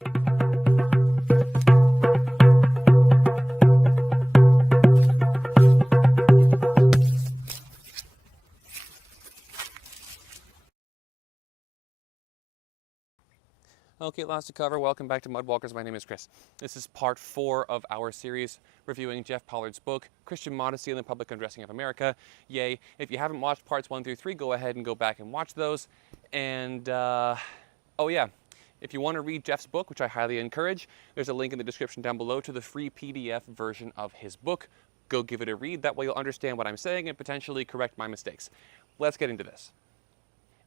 Okay, lots to cover. Welcome back to Mudwalkers. My name is Chris. This is part 4 of our series reviewing Jeff Pollard's book, Christian Modesty and the Public Undressing of America. Yay. If you haven't watched parts 1 through 3, go ahead and go back and watch those. And, oh yeah, if you want to read Jeff's book, which I highly encourage, there's a link in the description down below to the free PDF version of his book. Go give it a read. That way you'll understand what I'm saying and potentially correct my mistakes. Let's get into this.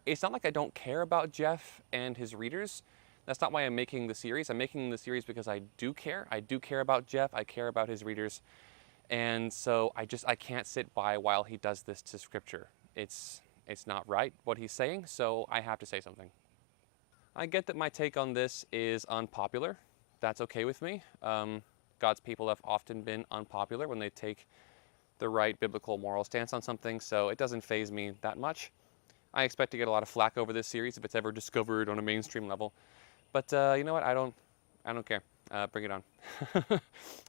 It's not like I don't care about Jeff and his readers. That's not why I'm making the series. I'm making the series because I do care. I do care about Jeff. I care about his readers. And so I can't sit by while he does this to Scripture. It's not right what he's saying, so I have to say something. I get that my take on this is unpopular. That's okay with me. God's people have often been unpopular when they take the right biblical moral stance on something, so it doesn't faze me that much. I expect to get a lot of flack over this series if it's ever discovered on a mainstream level. But you know what? I don't care. Bring it on.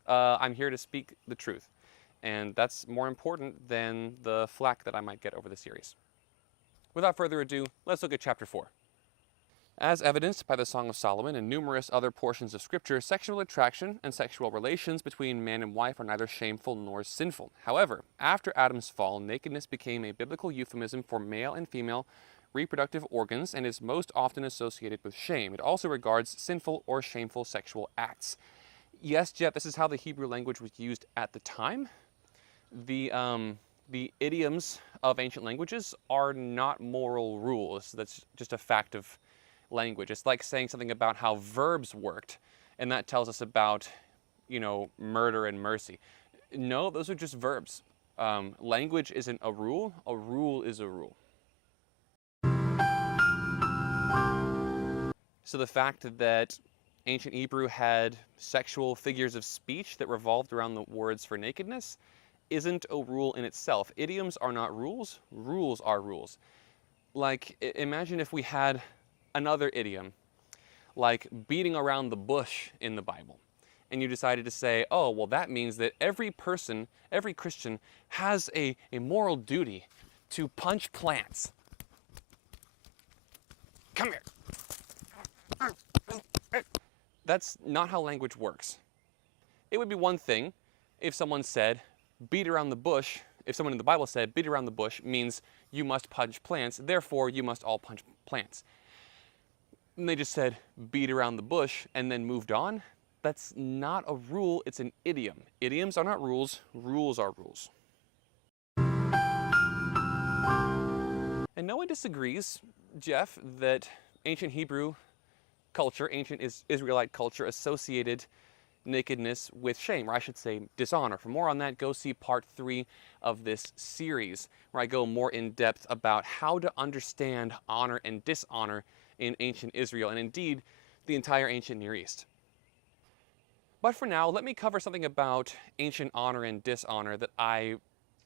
I'm here to speak the truth, and that's more important than the flack that I might get over the series. Without further ado, let's look at chapter 4. As evidenced by the Song of Solomon and numerous other portions of Scripture, sexual attraction and sexual relations between man and wife are neither shameful nor sinful. However, after Adam's fall, nakedness became a biblical euphemism for male and female reproductive organs and is most often associated with shame. It also regards sinful or shameful sexual acts. Yes, Jeff, this is how the Hebrew language was used at the time. The idioms of ancient languages are not moral rules. That's just a fact of language. It's like saying something about how verbs worked, and that tells us about, murder and mercy. No, those are just verbs. Language isn't a rule. A rule is a rule. So the fact that ancient Hebrew had sexual figures of speech that revolved around the words for nakedness isn't a rule in itself. Idioms are not rules. Rules are rules. Like, imagine if we had another idiom, like beating around the bush in the Bible, and you decided to say, oh, well, that means that every person, every Christian, has a moral duty to punch plants. Come here. That's not how language works. It would be one thing if someone said, beat around the bush, if someone in the Bible said, beat around the bush means you must punch plants, therefore you must all punch plants. And they just said, beat around the bush, and then moved on. That's not a rule, it's an idiom. Idioms are not rules, rules are rules. And no one disagrees, Jeff, that ancient Hebrew culture, ancient Israelite culture, associated nakedness with shame, or I should say dishonor. For more on that, go see part 3 of this series, where I go more in depth about how to understand honor and dishonor in ancient Israel, and indeed the entire ancient Near East. But for now, let me cover something about ancient honor and dishonor that I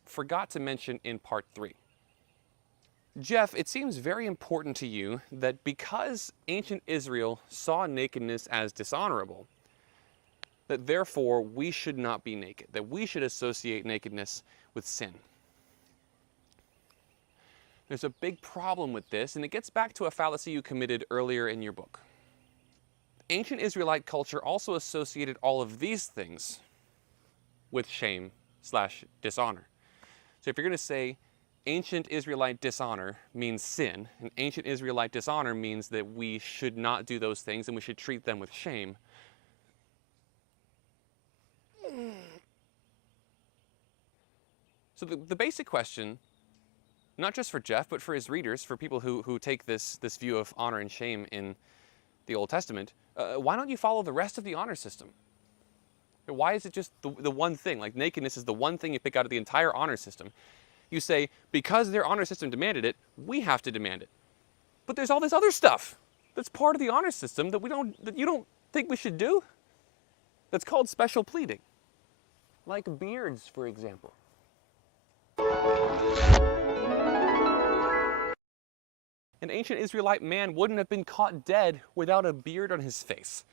forgot to mention in part 3. Jeff, it seems very important to you that because ancient Israel saw nakedness as dishonorable, that therefore we should not be naked, that we should associate nakedness with sin. There's a big problem with this, and it gets back to a fallacy you committed earlier in your book. Ancient Israelite culture also associated all of these things with shame/dishonor. So if you're going to say ancient Israelite dishonor means sin, and ancient Israelite dishonor means that we should not do those things and we should treat them with shame, so the basic question, not just for Jeff, but for his readers, for people who take this view of honor and shame in the Old Testament, why don't you follow the rest of the honor system? Why is it just the one thing? Like, nakedness is the one thing you pick out of the entire honor system. You say, because their honor system demanded it, we have to demand it. But there's all this other stuff that's part of the honor system that you don't think we should do. That's called special pleading. Like beards, for example. An ancient Israelite man wouldn't have been caught dead without a beard on his face.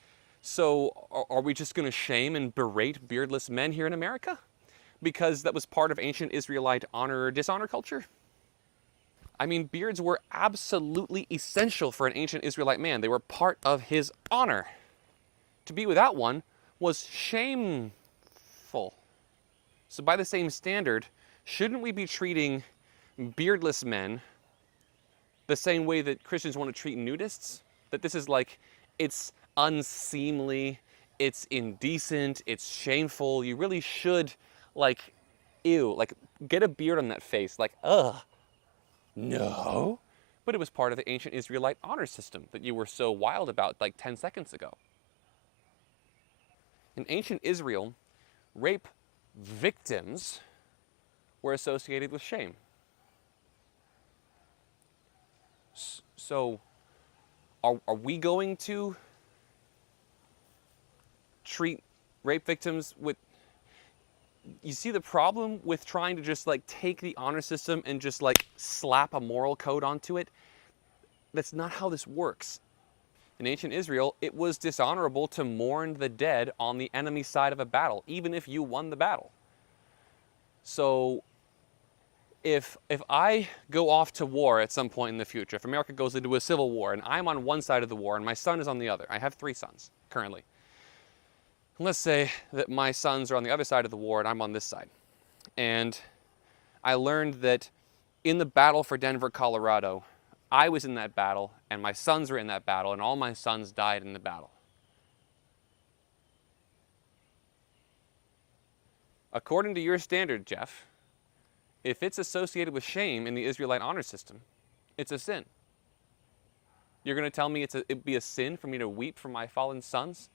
So are we just going to shame and berate beardless men here in America? Because that was part of ancient Israelite honor or dishonor culture? I mean, beards were absolutely essential for an ancient Israelite man. They were part of his honor. To be without one was shameful. So by the same standard, shouldn't we be treating beardless men the same way that Christians want to treat nudists? That this is like, it's unseemly, it's indecent, it's shameful. You really should, like, ew, like, get a beard on that face. Like, ugh. No. But it was part of the ancient Israelite honor system that you were so wild about like 10 seconds ago. In ancient Israel, rape victims were associated with shame. So, are we going to treat rape victims with... You see the problem with trying to just like take the honor system and just like slap a moral code onto it? That's not how this works. In ancient Israel, it was dishonorable to mourn the dead on the enemy side of a battle, even if you won the battle. So if I go off to war at some point in the future, if America goes into a civil war and I'm on one side of the war and my son is on the other, I have 3 sons currently. Let's say that my sons are on the other side of the war and I'm on this side. And I learned that in the battle for Denver, Colorado, I was in that battle and my sons were in that battle and all my sons died in the battle. According to your standard, Jeff, if it's associated with shame in the Israelite honor system, it's a sin. You're going to tell me it'd be a sin for me to weep for my fallen sons?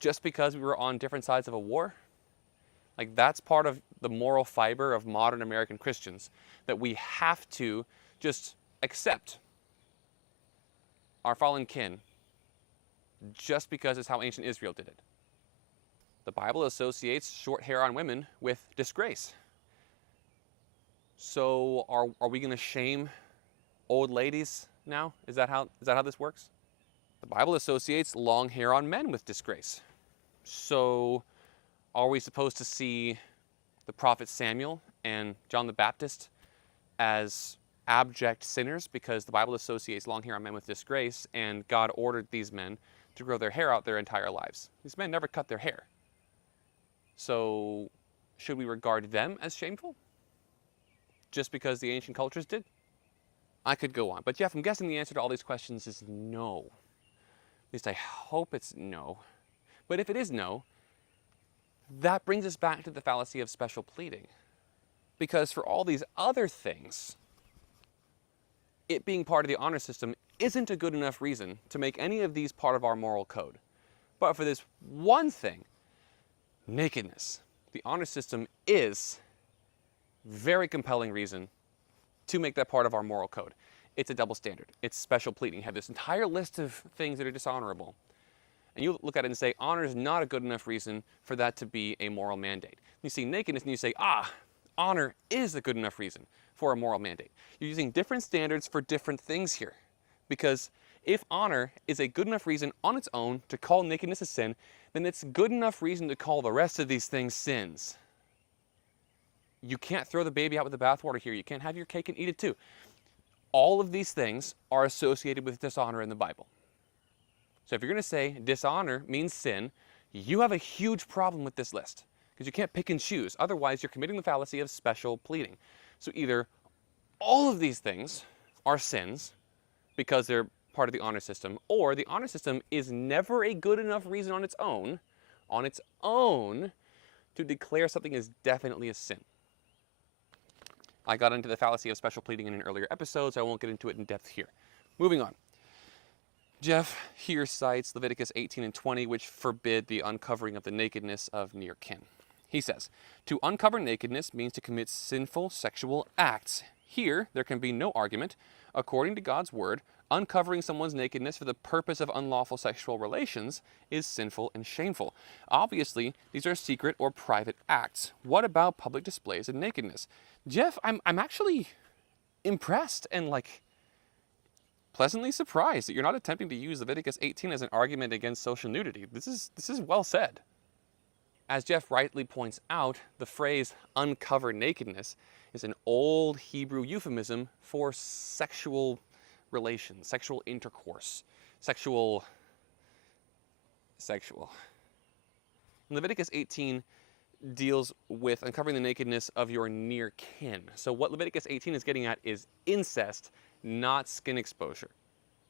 Just because we were on different sides of a war? Like, that's part of the moral fiber of modern American Christians, that we have to just accept our fallen kin just because it's how ancient Israel did it. The Bible associates short hair on women with disgrace. So are we going to shame old ladies now? Is that how this works? The Bible associates long hair on men with disgrace. So are we supposed to see the prophet Samuel and John the Baptist as abject sinners because the Bible associates long hair on men with disgrace and God ordered these men to grow their hair out their entire lives? These men never cut their hair. So should we regard them as shameful just because the ancient cultures did? I could go on, but Jeff, I'm guessing the answer to all these questions is no. At least I hope it's no. But if it is no, that brings us back to the fallacy of special pleading. Because for all these other things, it being part of the honor system isn't a good enough reason to make any of these part of our moral code. But for this one thing, nakedness, the honor system is very compelling reason to make that part of our moral code. It's a double standard. It's special pleading. You have this entire list of things that are dishonorable. And you look at it and say, honor is not a good enough reason for that to be a moral mandate. You see nakedness and you say, honor is a good enough reason for a moral mandate. You're using different standards for different things here. Because if honor is a good enough reason on its own to call nakedness a sin, then it's good enough reason to call the rest of these things sins. You can't throw the baby out with the bathwater here. You can't have your cake and eat it too. All of these things are associated with dishonor in the Bible. So if you're going to say dishonor means sin, you have a huge problem with this list because you can't pick and choose. Otherwise, you're committing the fallacy of special pleading. So either all of these things are sins because they're part of the honor system, or the honor system is never a good enough reason on its own to declare something as definitely a sin. I got into the fallacy of special pleading in an earlier episode, so I won't get into it in depth here. Moving on. Jeff here cites Leviticus 18 and 20, which forbid the uncovering of the nakedness of near kin. He says, to uncover nakedness means to commit sinful sexual acts. Here, there can be no argument. According to God's word, uncovering someone's nakedness for the purpose of unlawful sexual relations is sinful and shameful. Obviously, these are secret or private acts. What about public displays of nakedness? Jeff, I'm actually impressed and pleasantly surprised that you're not attempting to use Leviticus 18 as an argument against social nudity. This is well said. As Jeff rightly points out, the phrase uncover nakedness is an old Hebrew euphemism for sexual relations, sexual intercourse, sexual. Leviticus 18 deals with uncovering the nakedness of your near kin. So what Leviticus 18 is getting at is incest, not skin exposure.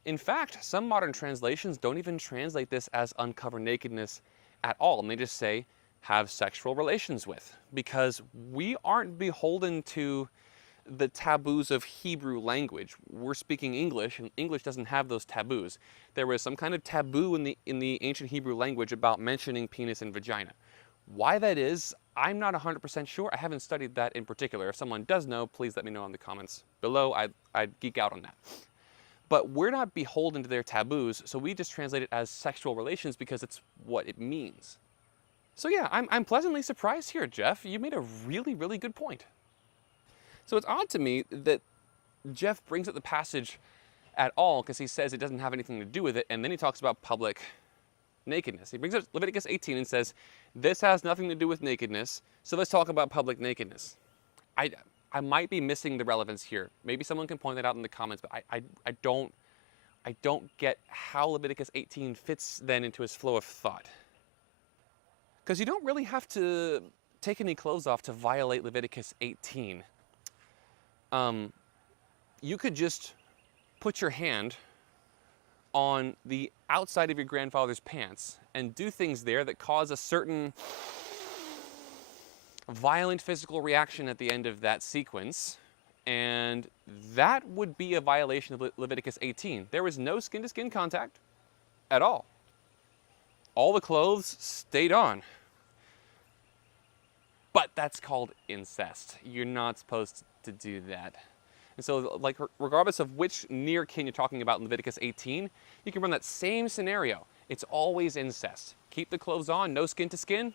In fact, some modern translations don't even translate this as uncover nakedness at all, and they just say have sexual relations with, because we aren't beholden to the taboos of Hebrew language. We're speaking English, and English doesn't have those taboos. There was some kind of taboo in the ancient Hebrew language about mentioning penis and vagina. Why that is, I'm not 100% sure. I haven't studied that in particular. If someone does know, please let me know in the comments below. I'd geek out on that. But we're not beholden to their taboos, so we just translate it as sexual relations because it's what it means. So yeah, I'm pleasantly surprised here, Jeff. You made a really, really good point. So it's odd to me that Jeff brings up the passage at all because he says it doesn't have anything to do with it, and then he talks about public nakedness. He brings up Leviticus 18 and says, this has nothing to do with nakedness, so let's talk about public nakedness. I might be missing the relevance here. Maybe someone can point that out in the comments, but I don't get how Leviticus 18 fits then into his flow of thought. Because you don't really have to take any clothes off to violate Leviticus 18. You could just put your hand on the outside of your grandfather's pants and do things there that cause a certain violent physical reaction at the end of that sequence, and that would be a violation of Leviticus 18. There was no skin-to-skin contact at all. All the clothes stayed on. But that's called incest. You're not supposed to do that. And so, like, regardless of which near kin you're talking about in Leviticus 18, you can run that same scenario. It's always incest. Keep the clothes on, no skin to skin,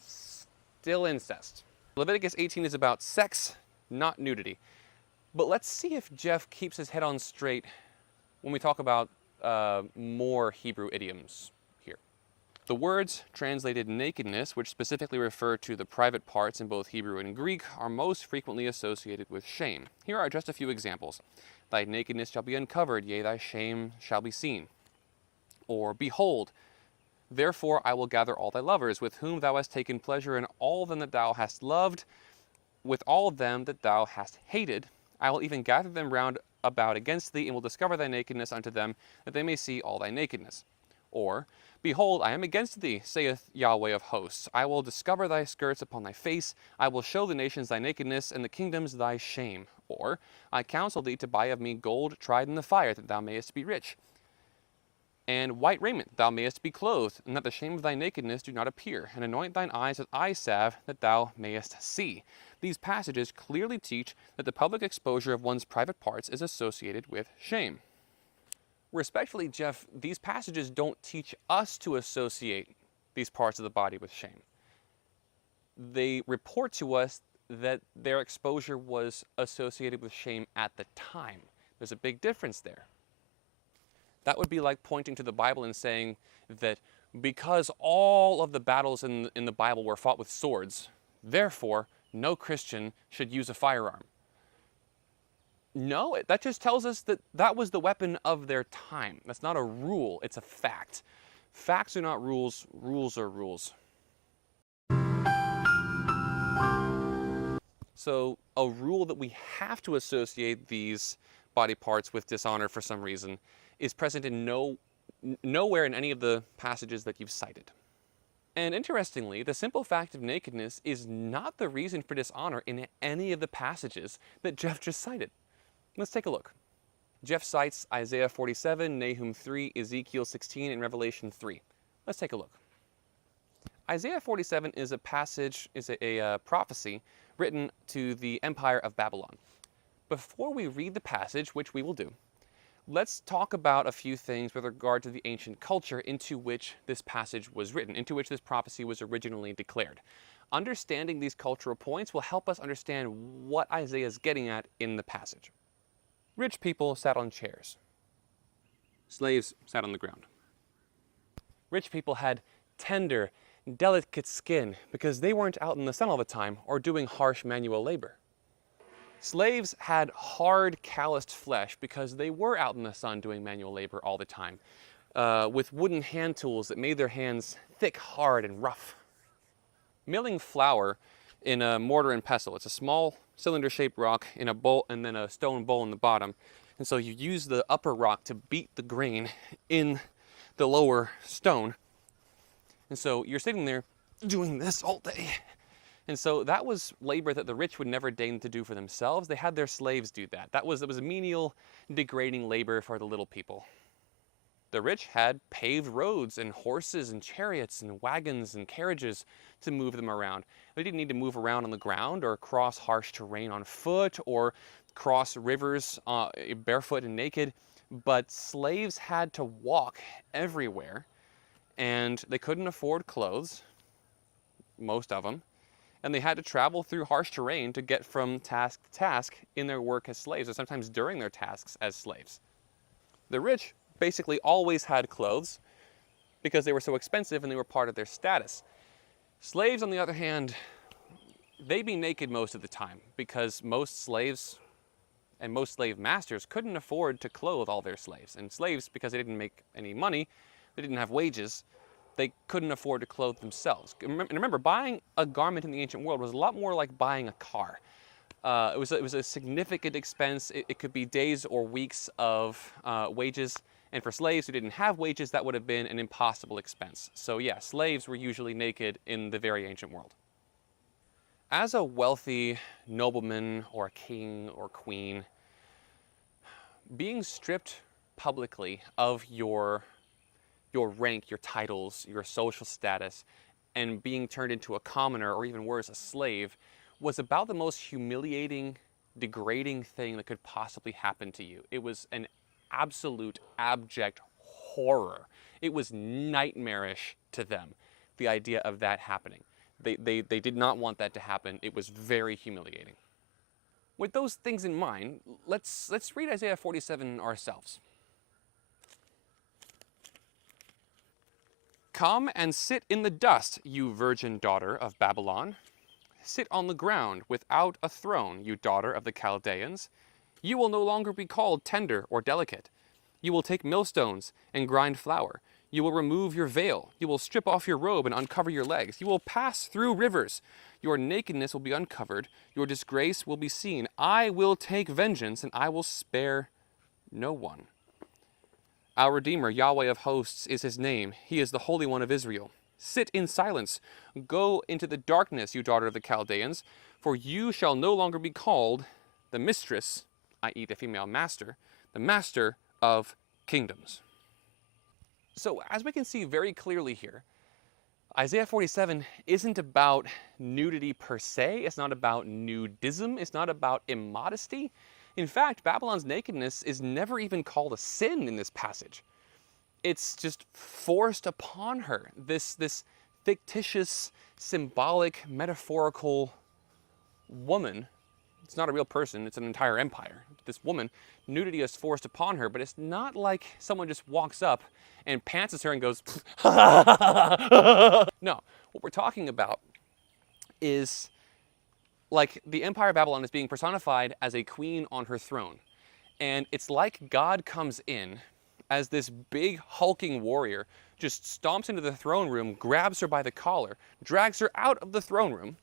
still incest. Leviticus 18 is about sex, not nudity. But let's see if Jeff keeps his head on straight when we talk about more Hebrew idioms here. The words translated nakedness, which specifically refer to the private parts in both Hebrew and Greek, are most frequently associated with shame. Here are just a few examples. Thy nakedness shall be uncovered, yea, thy shame shall be seen. Or, behold, therefore I will gather all thy lovers, with whom thou hast taken pleasure, and all them that thou hast loved, with all them that thou hast hated. I will even gather them round about against thee, and will discover thy nakedness unto them, that they may see all thy nakedness. Or, behold, I am against thee, saith Yahweh of hosts. I will discover thy skirts upon thy face. I will show the nations thy nakedness, and the kingdoms thy shame. Or, I counsel thee to buy of me gold tried in the fire, that thou mayest be rich, and white raiment, thou mayest be clothed, and that the shame of thy nakedness do not appear, and anoint thine eyes with eye salve, that thou mayest see. These passages clearly teach that the public exposure of one's private parts is associated with shame. Respectfully, Jeff, these passages don't teach us to associate these parts of the body with shame. They report to us that their exposure was associated with shame at the time. There's a big difference there. That would be like pointing to the Bible and saying that because all of the battles in the Bible were fought with swords, therefore no Christian should use a firearm. No, that just tells us that that was the weapon of their time. That's not a rule, it's a fact. Facts are not rules, rules are rules. So a rule that we have to associate these body parts with dishonor for some reason is present in nowhere in any of the passages that you've cited. And interestingly, the simple fact of nakedness is not the reason for dishonor in any of the passages that Jeff just cited. Let's take a look. Jeff cites Isaiah 47, Nahum 3, Ezekiel 16, and Revelation 3. Let's take a look. Isaiah 47 is a prophecy written to the Empire of Babylon. Before we read the passage, which we will do, let's talk about a few things with regard to the ancient culture into which this passage was written, into which this prophecy was originally declared. Understanding these cultural points will help us understand what Isaiah is getting at in the passage. Rich people sat on chairs. Slaves sat on the ground. Rich people had tender, delicate skin because they weren't out in the sun all the time or doing harsh manual labor. Slaves had hard, calloused flesh because they were out in the sun doing manual labor all the time, with wooden hand tools that made their hands thick, hard, and rough. Milling flour in a mortar and pestle. It's a small cylinder-shaped rock in a bowl and then a stone bowl in the bottom. And so you use the upper rock to beat the grain in the lower stone. And so you're sitting there doing this all day. And so that was labor that the rich would never deign to do for themselves. They had their slaves do that. It was a menial, degrading labor for the little people. The rich had paved roads and horses and chariots and wagons and carriages to move them around. They didn't need to move around on the ground or cross harsh terrain on foot or cross rivers barefoot and naked, but slaves had to walk everywhere, and they couldn't afford clothes, most of them, and they had to travel through harsh terrain to get from task to task in their work as slaves, or sometimes during their tasks as slaves. The rich basically always had clothes because they were so expensive and they were part of their status. Slaves, on the other hand, they'd be naked most of the time because most slaves and most slave masters couldn't afford to clothe all their slaves. And slaves, because they didn't make any money, they didn't have wages, they couldn't afford to clothe themselves. And remember, buying a garment in the ancient world was a lot more like buying a car. It was a significant expense. It could be days or weeks of wages. And for slaves who didn't have wages, that would have been an impossible expense. So yeah, slaves were usually naked in the very ancient world. As a wealthy nobleman or king or queen, being stripped publicly of your rank, your titles, your social status, and being turned into a commoner, or even worse, a slave, was about the most humiliating, degrading thing that could possibly happen to you. It was an absolute, abject horror. It was nightmarish to them, the idea of that happening. They did not want that to happen. It was very humiliating. With those things in mind, let's read Isaiah 47 ourselves. Come and sit in the dust, you virgin daughter of Babylon. Sit on the ground without a throne, you daughter of the Chaldeans. You will no longer be called tender or delicate. You will take millstones and grind flour. You will remove your veil. You will strip off your robe and uncover your legs. You will pass through rivers. Your nakedness will be uncovered. Your disgrace will be seen. I will take vengeance, and I will spare no one. Our Redeemer, Yahweh of hosts, is his name. He is the Holy One of Israel. Sit in silence. Go into the darkness, you daughter of the Chaldeans, for you shall no longer be called the mistress, i.e. the female master, the master of kingdoms. So as we can see very clearly here, Isaiah 47 isn't about nudity per se. It's not about nudism. It's not about immodesty. In fact, Babylon's nakedness is never even called a sin in this passage. It's just forced upon her, this fictitious, symbolic, metaphorical woman. It's not a real person, it's an entire empire. This woman, nudity is forced upon her, but it's not like someone just walks up and pantses her and goes, no, what we're talking about is like the Empire of Babylon is being personified as a queen on her throne. And it's like God comes in as this big hulking warrior, just stomps into the throne room, grabs her by the collar, drags her out of the throne room,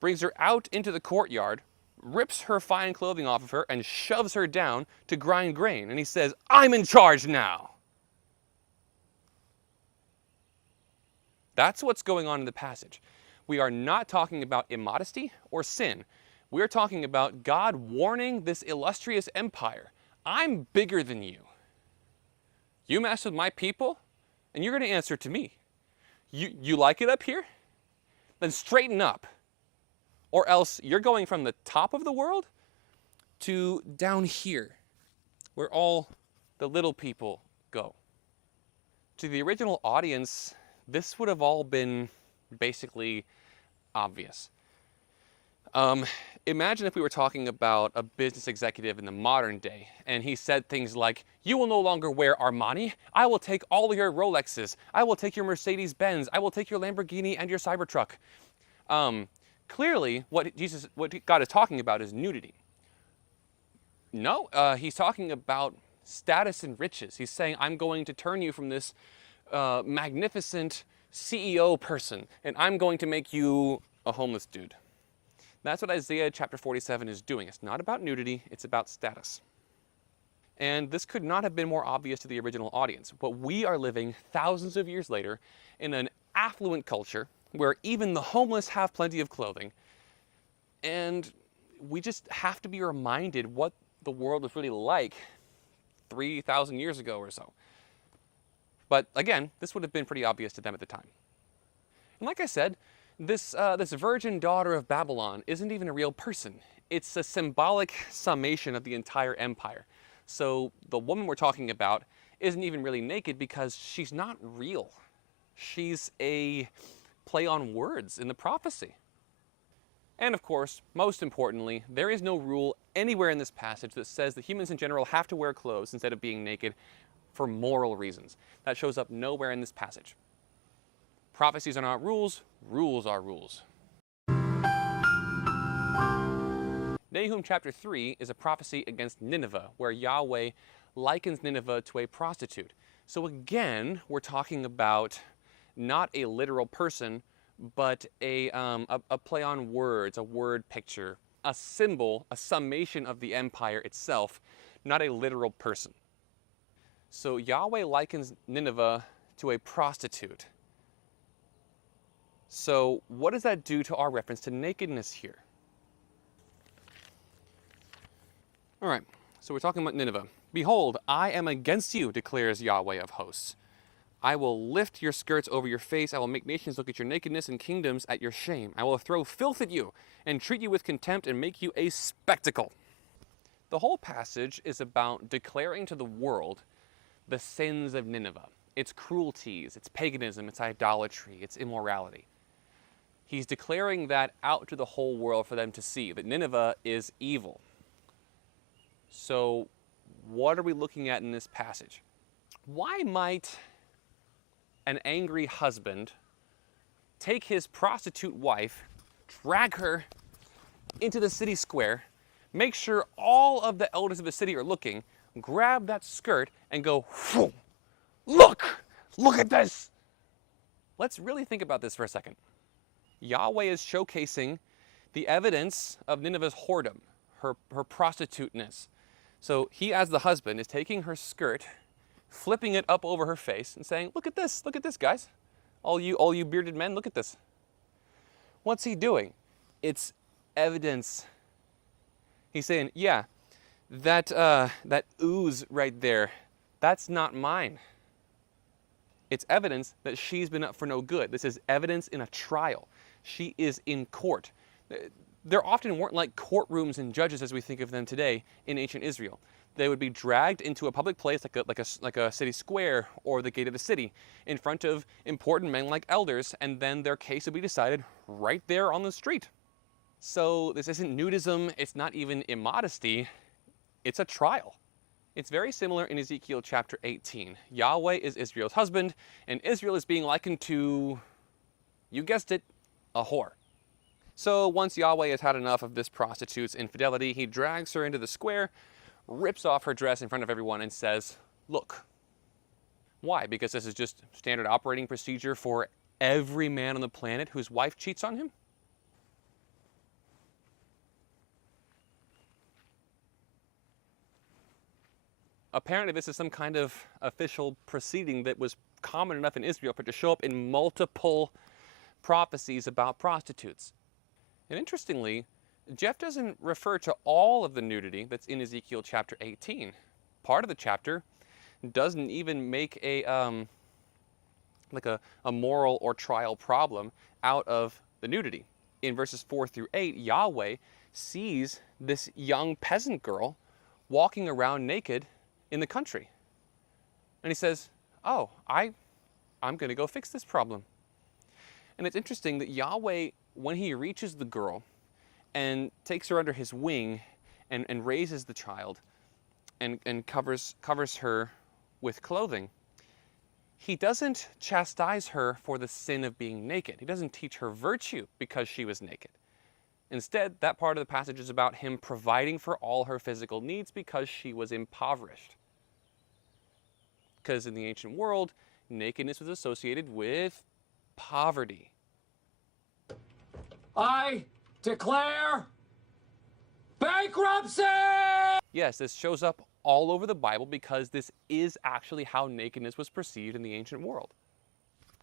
brings her out into the courtyard, rips her fine clothing off of her, and shoves her down to grind grain. And he says, I'm in charge now. That's what's going on in the passage. We are not talking about immodesty or sin. We're talking about God warning this illustrious empire. I'm bigger than you. You mess with my people, and you're going to answer to me. You like it up here? Then straighten up. Or else you're going from the top of the world to down here, where all the little people go. To the original audience, this would have all been basically obvious. Imagine if we were talking about a business executive in the modern day, and he said things like, "You will no longer wear Armani. I will take all your Rolexes. I will take your Mercedes-Benz. I will take your Lamborghini and your Cybertruck." Clearly, what God is talking about is nudity. No, he's talking about status and riches. He's saying, I'm going to turn you from this magnificent CEO person, and I'm going to make you a homeless dude. That's what Isaiah chapter 47 is doing. It's not about nudity, it's about status. And this could not have been more obvious to the original audience. But we are living thousands of years later in an affluent culture where even the homeless have plenty of clothing. And we just have to be reminded what the world was really like 3,000 years ago or so. But again, this would have been pretty obvious to them at the time. And like I said, this virgin daughter of Babylon isn't even a real person. It's a symbolic summation of the entire empire. So the woman we're talking about isn't even really naked because she's not real. She's a play on words in the prophecy. And of course, most importantly, there is no rule anywhere in this passage that says that humans in general have to wear clothes instead of being naked for moral reasons. That shows up nowhere in this passage. Prophecies are not rules, rules are rules. Nahum chapter 3 is a prophecy against Nineveh, where Yahweh likens Nineveh to a prostitute. So again, we're talking about not a literal person, but a play on words, a word picture, a symbol, a summation of the empire itself, not a literal person. So Yahweh likens Nineveh to a prostitute. So what does that do to our reference to nakedness here? All right, so we're talking about Nineveh. Behold, I am against you, declares Yahweh of hosts. I will lift your skirts over your face. I will make nations look at your nakedness and kingdoms at your shame. I will throw filth at you and treat you with contempt and make you a spectacle. The whole passage is about declaring to the world the sins of Nineveh, its cruelties, its paganism, its idolatry, its immorality. He's declaring that out to the whole world for them to see, that Nineveh is evil. So what are we looking at in this passage? Why might an angry husband take his prostitute wife, drag her into the city square, make sure all of the elders of the city are looking, grab that skirt and go, look at this. Let's really think about this for a second. Yahweh is showcasing the evidence of Nineveh's whoredom, her prostituteness. So he, as the husband, is taking her skirt, flipping it up over her face and saying, look at this, guys. All you bearded men, look at this. What's he doing? It's evidence. He's saying, yeah, that ooze right there, that's not mine. It's evidence that she's been up for no good. This is evidence in a trial. She is in court. There often weren't like courtrooms and judges as we think of them today in ancient Israel. They would be dragged into a public place like a city square or the gate of the city in front of important men like elders, and then their case would be decided right there on the street. So this isn't nudism, it's not even immodesty, it's a trial. It's very similar in Ezekiel chapter 18. Yahweh is Israel's husband, and Israel is being likened to, you guessed it, a whore. So once Yahweh has had enough of this prostitute's infidelity, he drags her into the square, rips off her dress in front of everyone and says, look. Why? Because this is just standard operating procedure for every man on the planet whose wife cheats on him? Apparently this is some kind of official proceeding that was common enough in Israel for it to show up in multiple prophecies about prostitutes. And interestingly, Jeff doesn't refer to all of the nudity that's in Ezekiel chapter 18. Part of the chapter doesn't even make a moral or trial problem out of the nudity. In verses 4 through 8, Yahweh sees this young peasant girl walking around naked in the country. And he says, oh, I'm going to go fix this problem. And it's interesting that Yahweh, when he reaches the girl and takes her under his wing and raises the child and covers her with clothing. He doesn't chastise her for the sin of being naked. He doesn't teach her virtue because she was naked. Instead, that part of the passage is about him providing for all her physical needs because she was impoverished. Because in the ancient world, nakedness was associated with poverty. I declare bankruptcy! Yes, this shows up all over the Bible because this is actually how nakedness was perceived in the ancient world.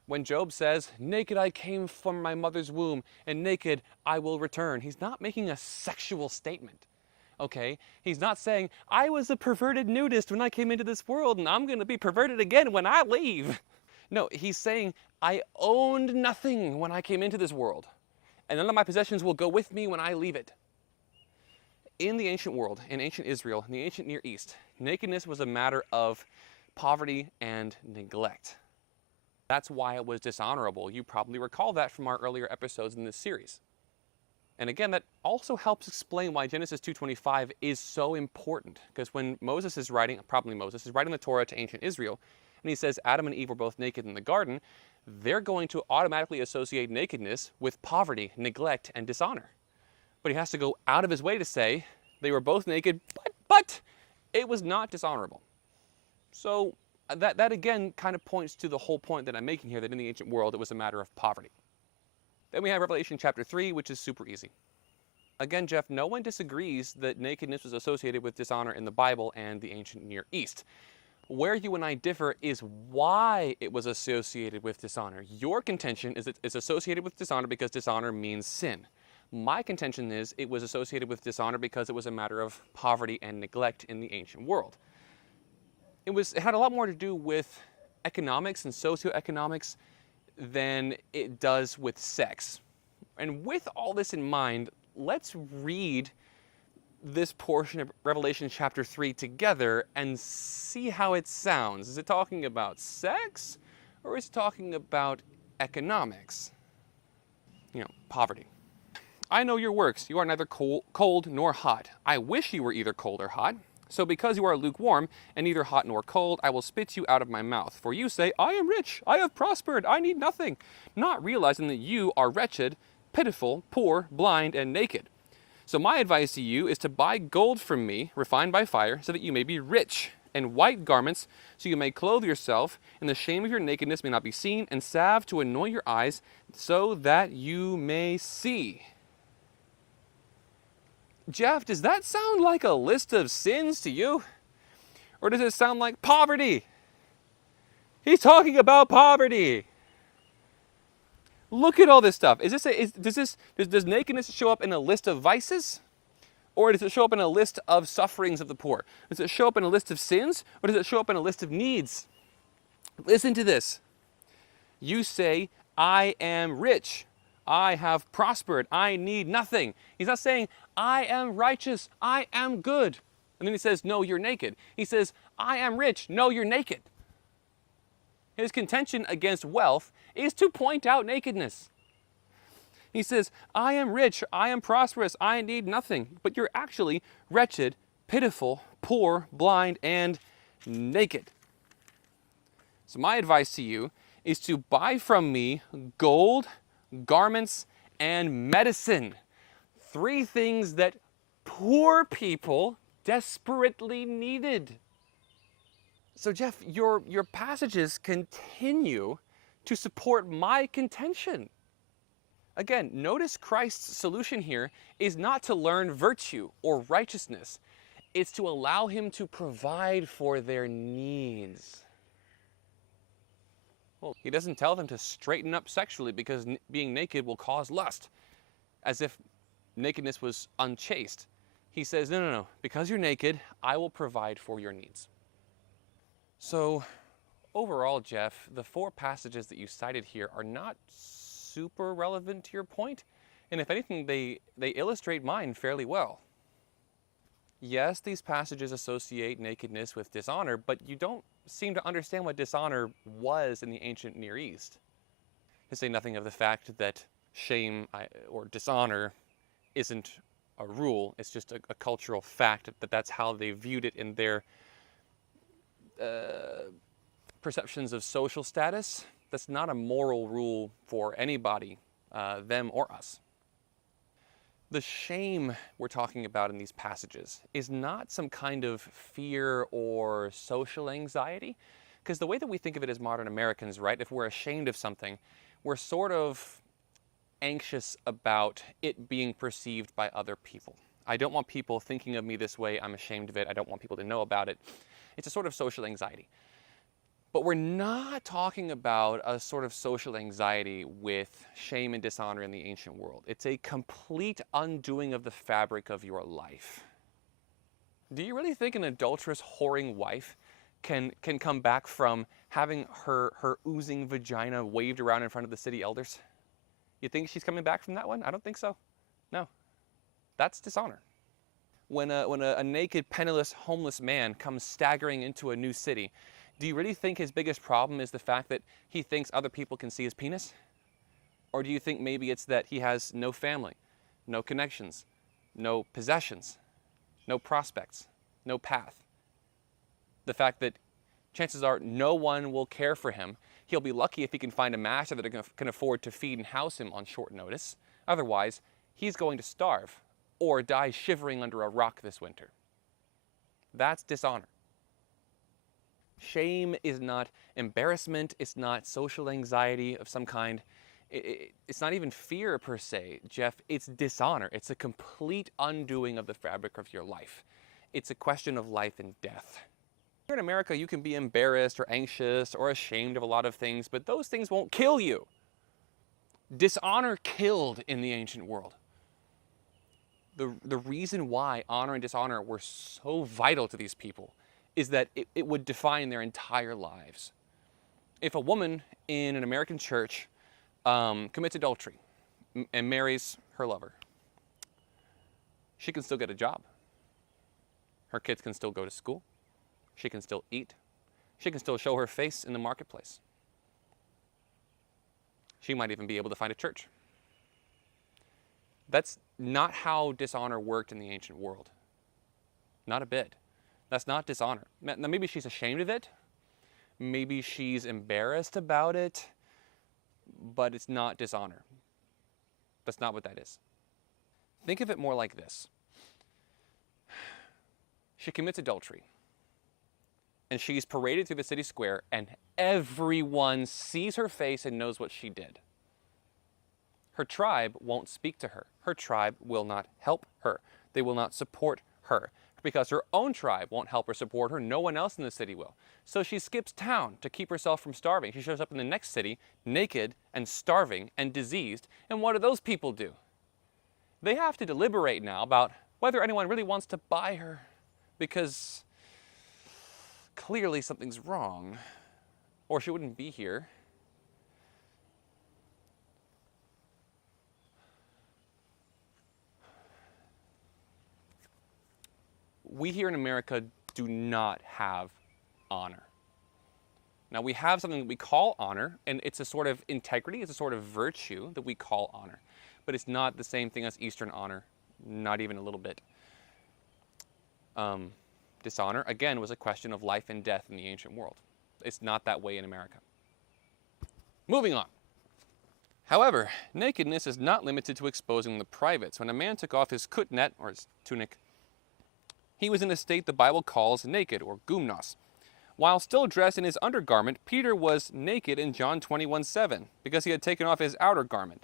When Job says, "Naked I came from my mother's womb, and naked I will return," he's not making a sexual statement, okay? He's not saying, "I was a perverted nudist when I came into this world, and I'm going to be perverted again when I leave." No, he's saying, "I owned nothing when I came into this world, and none of my possessions will go with me when I leave it." In the ancient world, in ancient Israel, in the ancient Near East, nakedness was a matter of poverty and neglect. That's why it was dishonorable. You probably recall that from our earlier episodes in this series. And again, that also helps explain why Genesis 2:25 is so important. Because when Moses is writing, probably Moses, is writing the Torah to ancient Israel, and he says Adam and Eve were both naked in the garden, they're going to automatically associate nakedness with poverty, neglect, and dishonor. But he has to go out of his way to say they were both naked, but it was not dishonorable. So that again kind of points to the whole point that I'm making here, that in the ancient world it was a matter of poverty. Then we have Revelation chapter 3, which is super easy. Again, Jeff, no one disagrees that nakedness was associated with dishonor in the Bible and the ancient Near East. Where you and I differ is why it was associated with dishonor. Your contention is it's associated with dishonor because dishonor means sin. My contention is it was associated with dishonor because it was a matter of poverty and neglect in the ancient world. It had a lot more to do with economics and socioeconomics than it does with sex. And with all this in mind, let's read this portion of Revelation chapter 3 together and see how it sounds. Is it talking about sex, or is it talking about economics? Poverty. "I know your works. You are neither cold nor hot. I wish you were either cold or hot. So because you are lukewarm and neither hot nor cold, I will spit you out of my mouth. For you say, 'I am rich, I have prospered, I need nothing,' not realizing that you are wretched, pitiful, poor, blind, and naked. So my advice to you is to buy gold from me, refined by fire, so that you may be rich, and white garments, so you may clothe yourself, and the shame of your nakedness may not be seen, and salve to anoint your eyes, so that you may see." Jeff, does that sound like a list of sins to you? Or does it sound like poverty? He's talking about poverty. Look at all this stuff. Does nakedness show up in a list of vices? Or does it show up in a list of sufferings of the poor? Does it show up in a list of sins? Or does it show up in a list of needs? Listen to this. You say, "I am rich. I have prospered. I need nothing." He's not saying, "I am righteous. I am good." And then he says, "No, you're naked." He says, "I am rich. No, you're naked." His contention against wealth is to point out nakedness. He says, "I am rich. I am prosperous. I need nothing." But you're actually wretched, pitiful, poor, blind, and naked. So my advice to you is to buy from me gold, garments, and medicine. 3 things that poor people desperately needed. So Jeff, your passages continue to support my contention. Again, notice Christ's solution here is not to learn virtue or righteousness. It's to allow him to provide for their needs. Well, he doesn't tell them to straighten up sexually because being naked will cause lust, as if nakedness was unchaste. He says, no, because you're naked, I will provide for your needs. So overall, Jeff, the 4 passages that you cited here are not super relevant to your point, and if anything, they illustrate mine fairly well. Yes, these passages associate nakedness with dishonor, but you don't seem to understand what dishonor was in the ancient Near East. To say nothing of the fact that shame or dishonor isn't a rule. It's just a cultural fact that that's how they viewed it in their perceptions of social status. That's not a moral rule for anybody, them or us. The shame we're talking about in these passages is not some kind of fear or social anxiety, because the way that we think of it as modern Americans, right, if we're ashamed of something, we're sort of anxious about it being perceived by other people. I don't want people thinking of me this way. I'm ashamed of it. I don't want people to know about it. It's a sort of social anxiety. But we're not talking about a sort of social anxiety with shame and dishonor in the ancient world. It's a complete undoing of the fabric of your life. Do you really think an adulterous, whoring wife can come back from having her oozing vagina waved around in front of the city elders? You think she's coming back from that one? I don't think so. No. That's dishonor. When a naked, penniless, homeless man comes staggering into a new city, do you really think his biggest problem is the fact that he thinks other people can see his penis? Or do you think maybe it's that he has no family, no connections, no possessions, no prospects, no path? The fact that chances are no one will care for him. He'll be lucky if he can find a master that can afford to feed and house him on short notice. Otherwise, he's going to starve or die shivering under a rock this winter. That's dishonor. Shame is not embarrassment. It's not social anxiety of some kind. It's not even fear per se, Jeff. It's dishonor. It's a complete undoing of the fabric of your life. It's a question of life and death. Here in America, you can be embarrassed or anxious or ashamed of a lot of things, but those things won't kill you. Dishonor killed in the ancient world. The reason why honor and dishonor were so vital to these people is that it would define their entire lives. If a woman in an American church commits adultery and marries her lover, she can still get a job. Her kids can still go to school. She can still eat. She can still show her face in the marketplace. She might even be able to find a church. That's not how dishonor worked in the ancient world. Not a bit. That's not dishonor. Now, maybe she's ashamed of it. Maybe she's embarrassed about it. But it's not dishonor. That's not what that is. Think of it more like this. She commits adultery. And she's paraded through the city square, and everyone sees her face and knows what she did. Her tribe won't speak to her. Her tribe will not help her. They will not support her. Because her own tribe won't help or support her, no one else in the city will. So she skips town to keep herself from starving. She shows up in the next city, naked and starving and diseased. And what do those people do? They have to deliberate now about whether anyone really wants to buy her. Because clearly something's wrong, or she wouldn't be here. We here in America do not have honor. Now we have something that we call honor, and it's a sort of integrity, it's a sort of virtue that we call honor. But it's not the same thing as Eastern honor, not even a little bit. Dishonor, again, was a question of life and death in the ancient world. It's not that way in America. Moving on. However, nakedness is not limited to exposing the privates. When a man took off his kutnet, or his tunic, he was in a state the Bible calls naked, or gumnos. While still dressed in his undergarment, Peter was naked in John 21:7, because he had taken off his outer garment.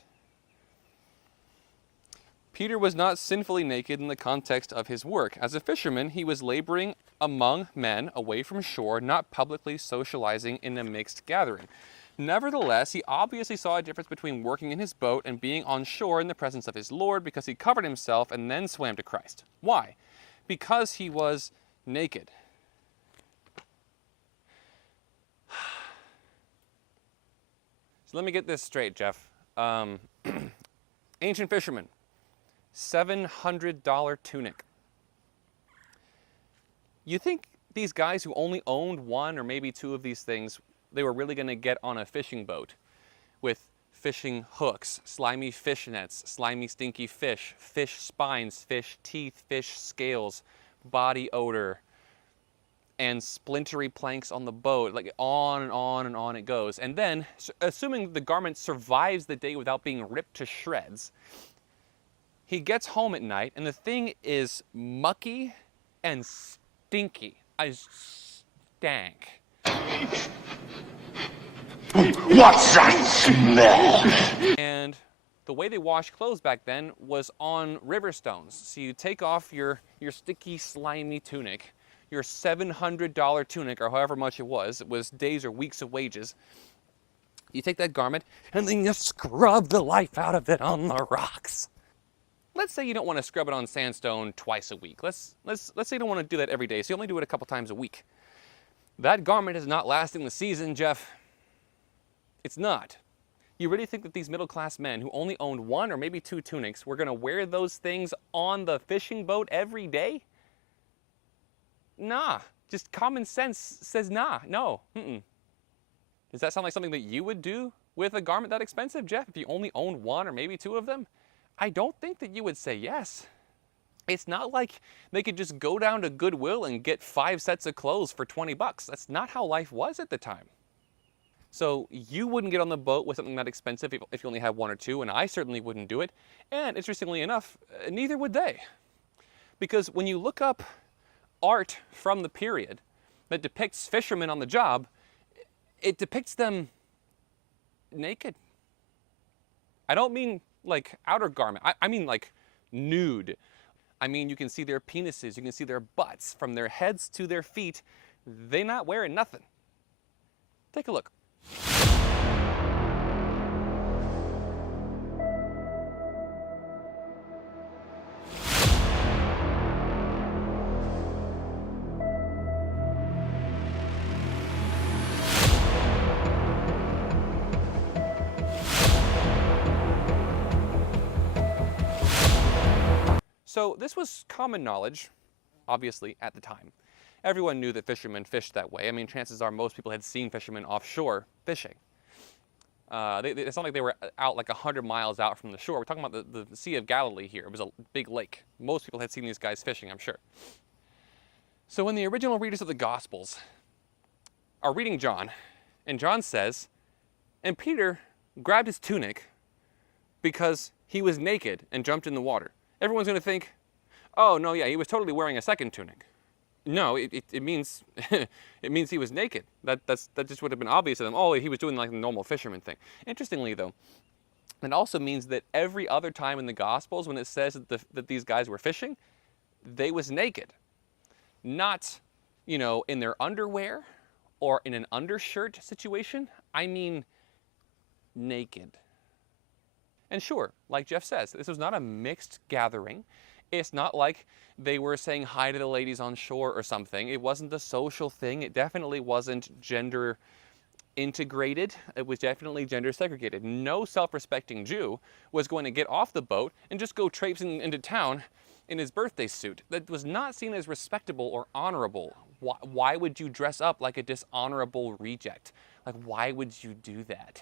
Peter was not sinfully naked in the context of his work. As a fisherman, he was laboring among men away from shore, not publicly socializing in a mixed gathering. Nevertheless, he obviously saw a difference between working in his boat and being on shore in the presence of his Lord, because he covered himself and then swam to Christ. Why? Because he was naked. So let me get this straight, Jeff. Ancient fishermen. $700 tunic. You think these guys who only owned one or maybe two of these things, they were really going to get on a fishing boat with fishing hooks, slimy fish nets, slimy stinky fish, fish spines, fish teeth, fish scales, body odor, and splintery planks on the boat, like on and on and on it goes. And then, assuming the garment survives the day without being ripped to shreds, he gets home at night and the thing is mucky and stinky. I stank. What's that smell? And the way they washed clothes back then was on river stones. So you take off your sticky, slimy tunic, your $700 tunic, or however much it was days or weeks of wages. You take that garment, and then you scrub the life out of it on the rocks. Let's say you don't want to scrub it on sandstone twice a week. Let's say you don't want to do that every day, so you only do it a couple times a week. That garment is not lasting the season, Jeff. It's not. You really think that these middle-class men who only owned one or maybe two tunics were going to wear those things on the fishing boat every day? Nah. Just common sense says nah. No. Does that sound like something that you would do with a garment that expensive, Jeff, if you only owned one or maybe two of them? I don't think that you would say yes. It's not like they could just go down to Goodwill and get 5 sets of clothes for 20 bucks. That's not how life was at the time. So you wouldn't get on the boat with something that expensive if you only had one or two, and I certainly wouldn't do it. And interestingly enough, neither would they. Because when you look up art from the period that depicts fishermen on the job, it depicts them naked. I don't mean like outer garment. I mean like nude. I mean, you can see their penises, you can see their butts from their heads to their feet. They not wearing nothing. Take a look. So this was common knowledge, obviously, at the time. Everyone knew that fishermen fished that way. I mean, chances are most people had seen fishermen offshore fishing. It's not like they were out like 100 miles out from the shore. We're talking about the Sea of Galilee here. It was a big lake. Most people had seen these guys fishing, I'm sure. So when the original readers of the Gospels are reading John, and John says, and Peter grabbed his tunic because he was naked and jumped in the water. Everyone's going to think, oh, no, yeah, he was totally wearing a second tunic. No, it means it means he was naked. That just would have been obvious to them. Oh, he was doing like the normal fisherman thing. Interestingly, though, it also means that every other time in the Gospels when it says that these guys were fishing, they was naked. Not, in their underwear or in an undershirt situation. I mean, naked. And sure, like Jeff says, this was not a mixed gathering. It's not like they were saying hi to the ladies on shore or something. It wasn't a social thing. It definitely wasn't gender integrated. It was definitely gender segregated. No self-respecting Jew was going to get off the boat and just go traipsing into town in his birthday suit. That was not seen as respectable or honorable. Why would you dress up like a dishonorable reject? Like, why would you do that?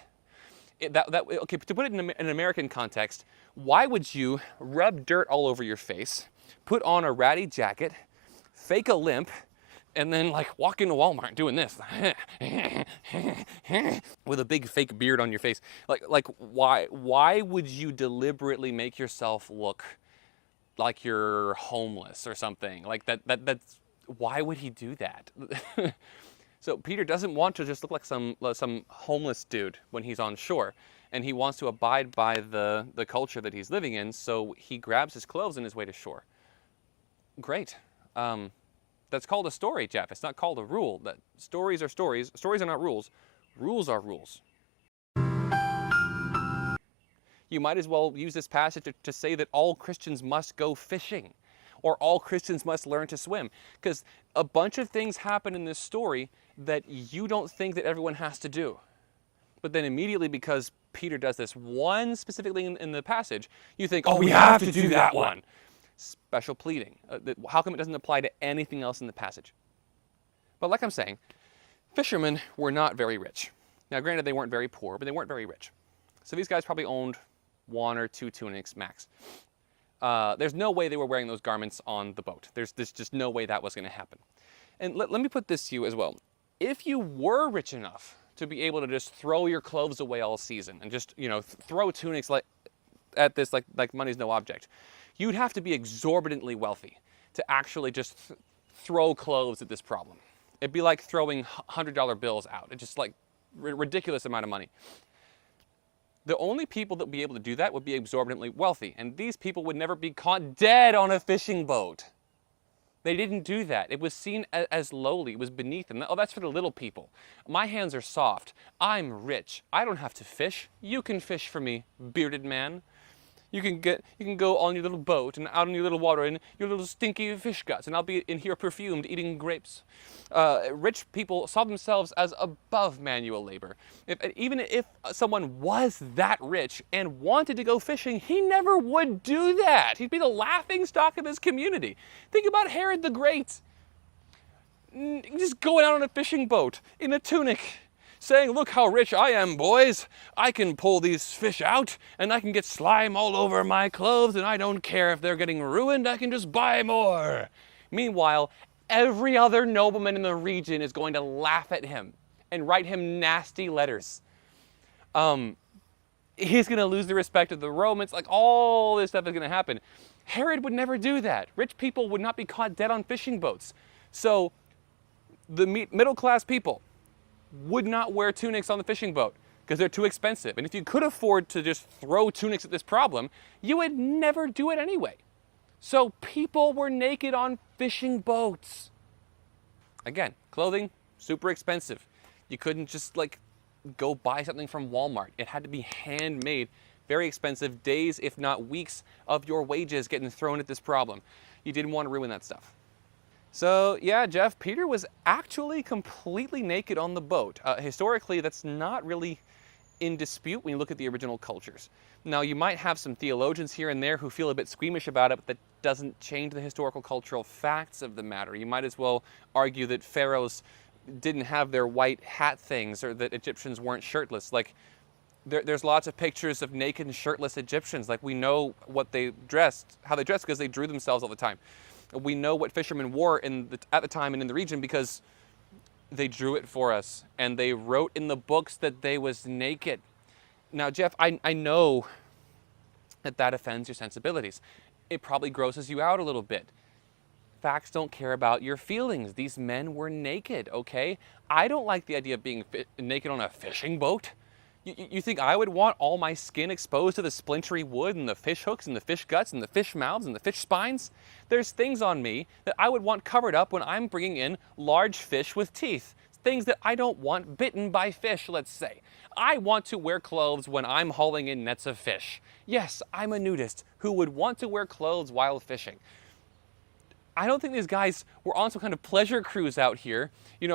Okay, to put it in an American context, why would you rub dirt all over your face, put on a ratty jacket, fake a limp, and then like walk into Walmart doing this with a big fake beard on your face? Like why would you deliberately make yourself look like you're homeless or something? Like that's why would he do that? So Peter doesn't want to just look like some homeless dude when he's on shore, and he wants to abide by the culture that he's living in, so he grabs his clothes on his way to shore. Great. That's called a story, Jeff. It's not called a rule. That stories are stories. Stories are not rules. Rules are rules. You might as well use this passage to say that all Christians must go fishing, or all Christians must learn to swim, because a bunch of things happen in this story that you don't think that everyone has to do. But then immediately, because Peter does this one specifically in the passage, you think, oh, we have to do that one. Special pleading. How come it doesn't apply to anything else in the passage? But like I'm saying, fishermen were not very rich. Now granted, they weren't very poor, but they weren't very rich. So these guys probably owned 1 or 2 tunics max. There's no way they were wearing those garments on the boat. There's just no way that was going to happen. And let me put this to you as well. If you were rich enough to be able to just throw your clothes away all season and just, throw tunics like at this like money's no object, you'd have to be exorbitantly wealthy to actually just throw clothes at this problem. It'd be like throwing $100 bills out. It's just like ridiculous amount of money. The only people that would be able to do that would be exorbitantly wealthy, and these people would never be caught dead on a fishing boat. They didn't do that. It was seen as lowly. It was beneath them. Oh, that's for the little people. My hands are soft. I'm rich. I don't have to fish. You can fish for me, bearded man. You can go on your little boat and out on your little water and your little stinky fish guts, and I'll be in here perfumed eating grapes. Rich people saw themselves as above manual labor. Even if someone was that rich and wanted to go fishing, he never would do that. He'd be the laughingstock of his community. Think about Herod the Great. Just going out on a fishing boat in a tunic, saying, "Look how rich I am, boys. I can pull these fish out, and I can get slime all over my clothes, and I don't care if they're getting ruined. I can just buy more." Meanwhile, every other nobleman in the region is going to laugh at him and write him nasty letters. He's going to lose the respect of the Romans. Like, all this stuff is going to happen. Herod would never do that. Rich people would not be caught dead on fishing boats. So the middle-class people would not wear tunics on the fishing boat because they're too expensive. And if you could afford to just throw tunics at this problem, you would never do it anyway. So people were naked on fishing boats. Again, clothing, super expensive. You couldn't just go buy something from Walmart. It had to be handmade, very expensive, days if not weeks of your wages getting thrown at this problem. You didn't want to ruin that stuff. So yeah, Jeff, Peter was actually completely naked on the boat. Historically, that's not really in dispute when you look at the original cultures. Now, you might have some theologians here and there who feel a bit squeamish about it, but that doesn't change the historical cultural facts of the matter. You might as well argue that pharaohs didn't have their white hat things, or that Egyptians weren't shirtless. There's lots of pictures of naked and shirtless Egyptians. We know what they dressed, how they dressed, because they drew themselves all the time. We know what fishermen wore at the time and in the region because they drew it for us, and they wrote in the books that they was naked. Now, Jeff, I know that offends your sensibilities. It probably grosses you out a little bit. Facts don't care about your feelings. These men were naked, okay? I don't like the idea of being naked on a fishing boat. You think I would want all my skin exposed to the splintery wood and the fish hooks and the fish guts and the fish mouths and the fish spines? There's things on me that I would want covered up when I'm bringing in large fish with teeth. Things that I don't want bitten by fish, let's say. I want to wear clothes when I'm hauling in nets of fish. Yes, I'm a nudist who would want to wear clothes while fishing. I don't think these guys were on some kind of pleasure cruise out here,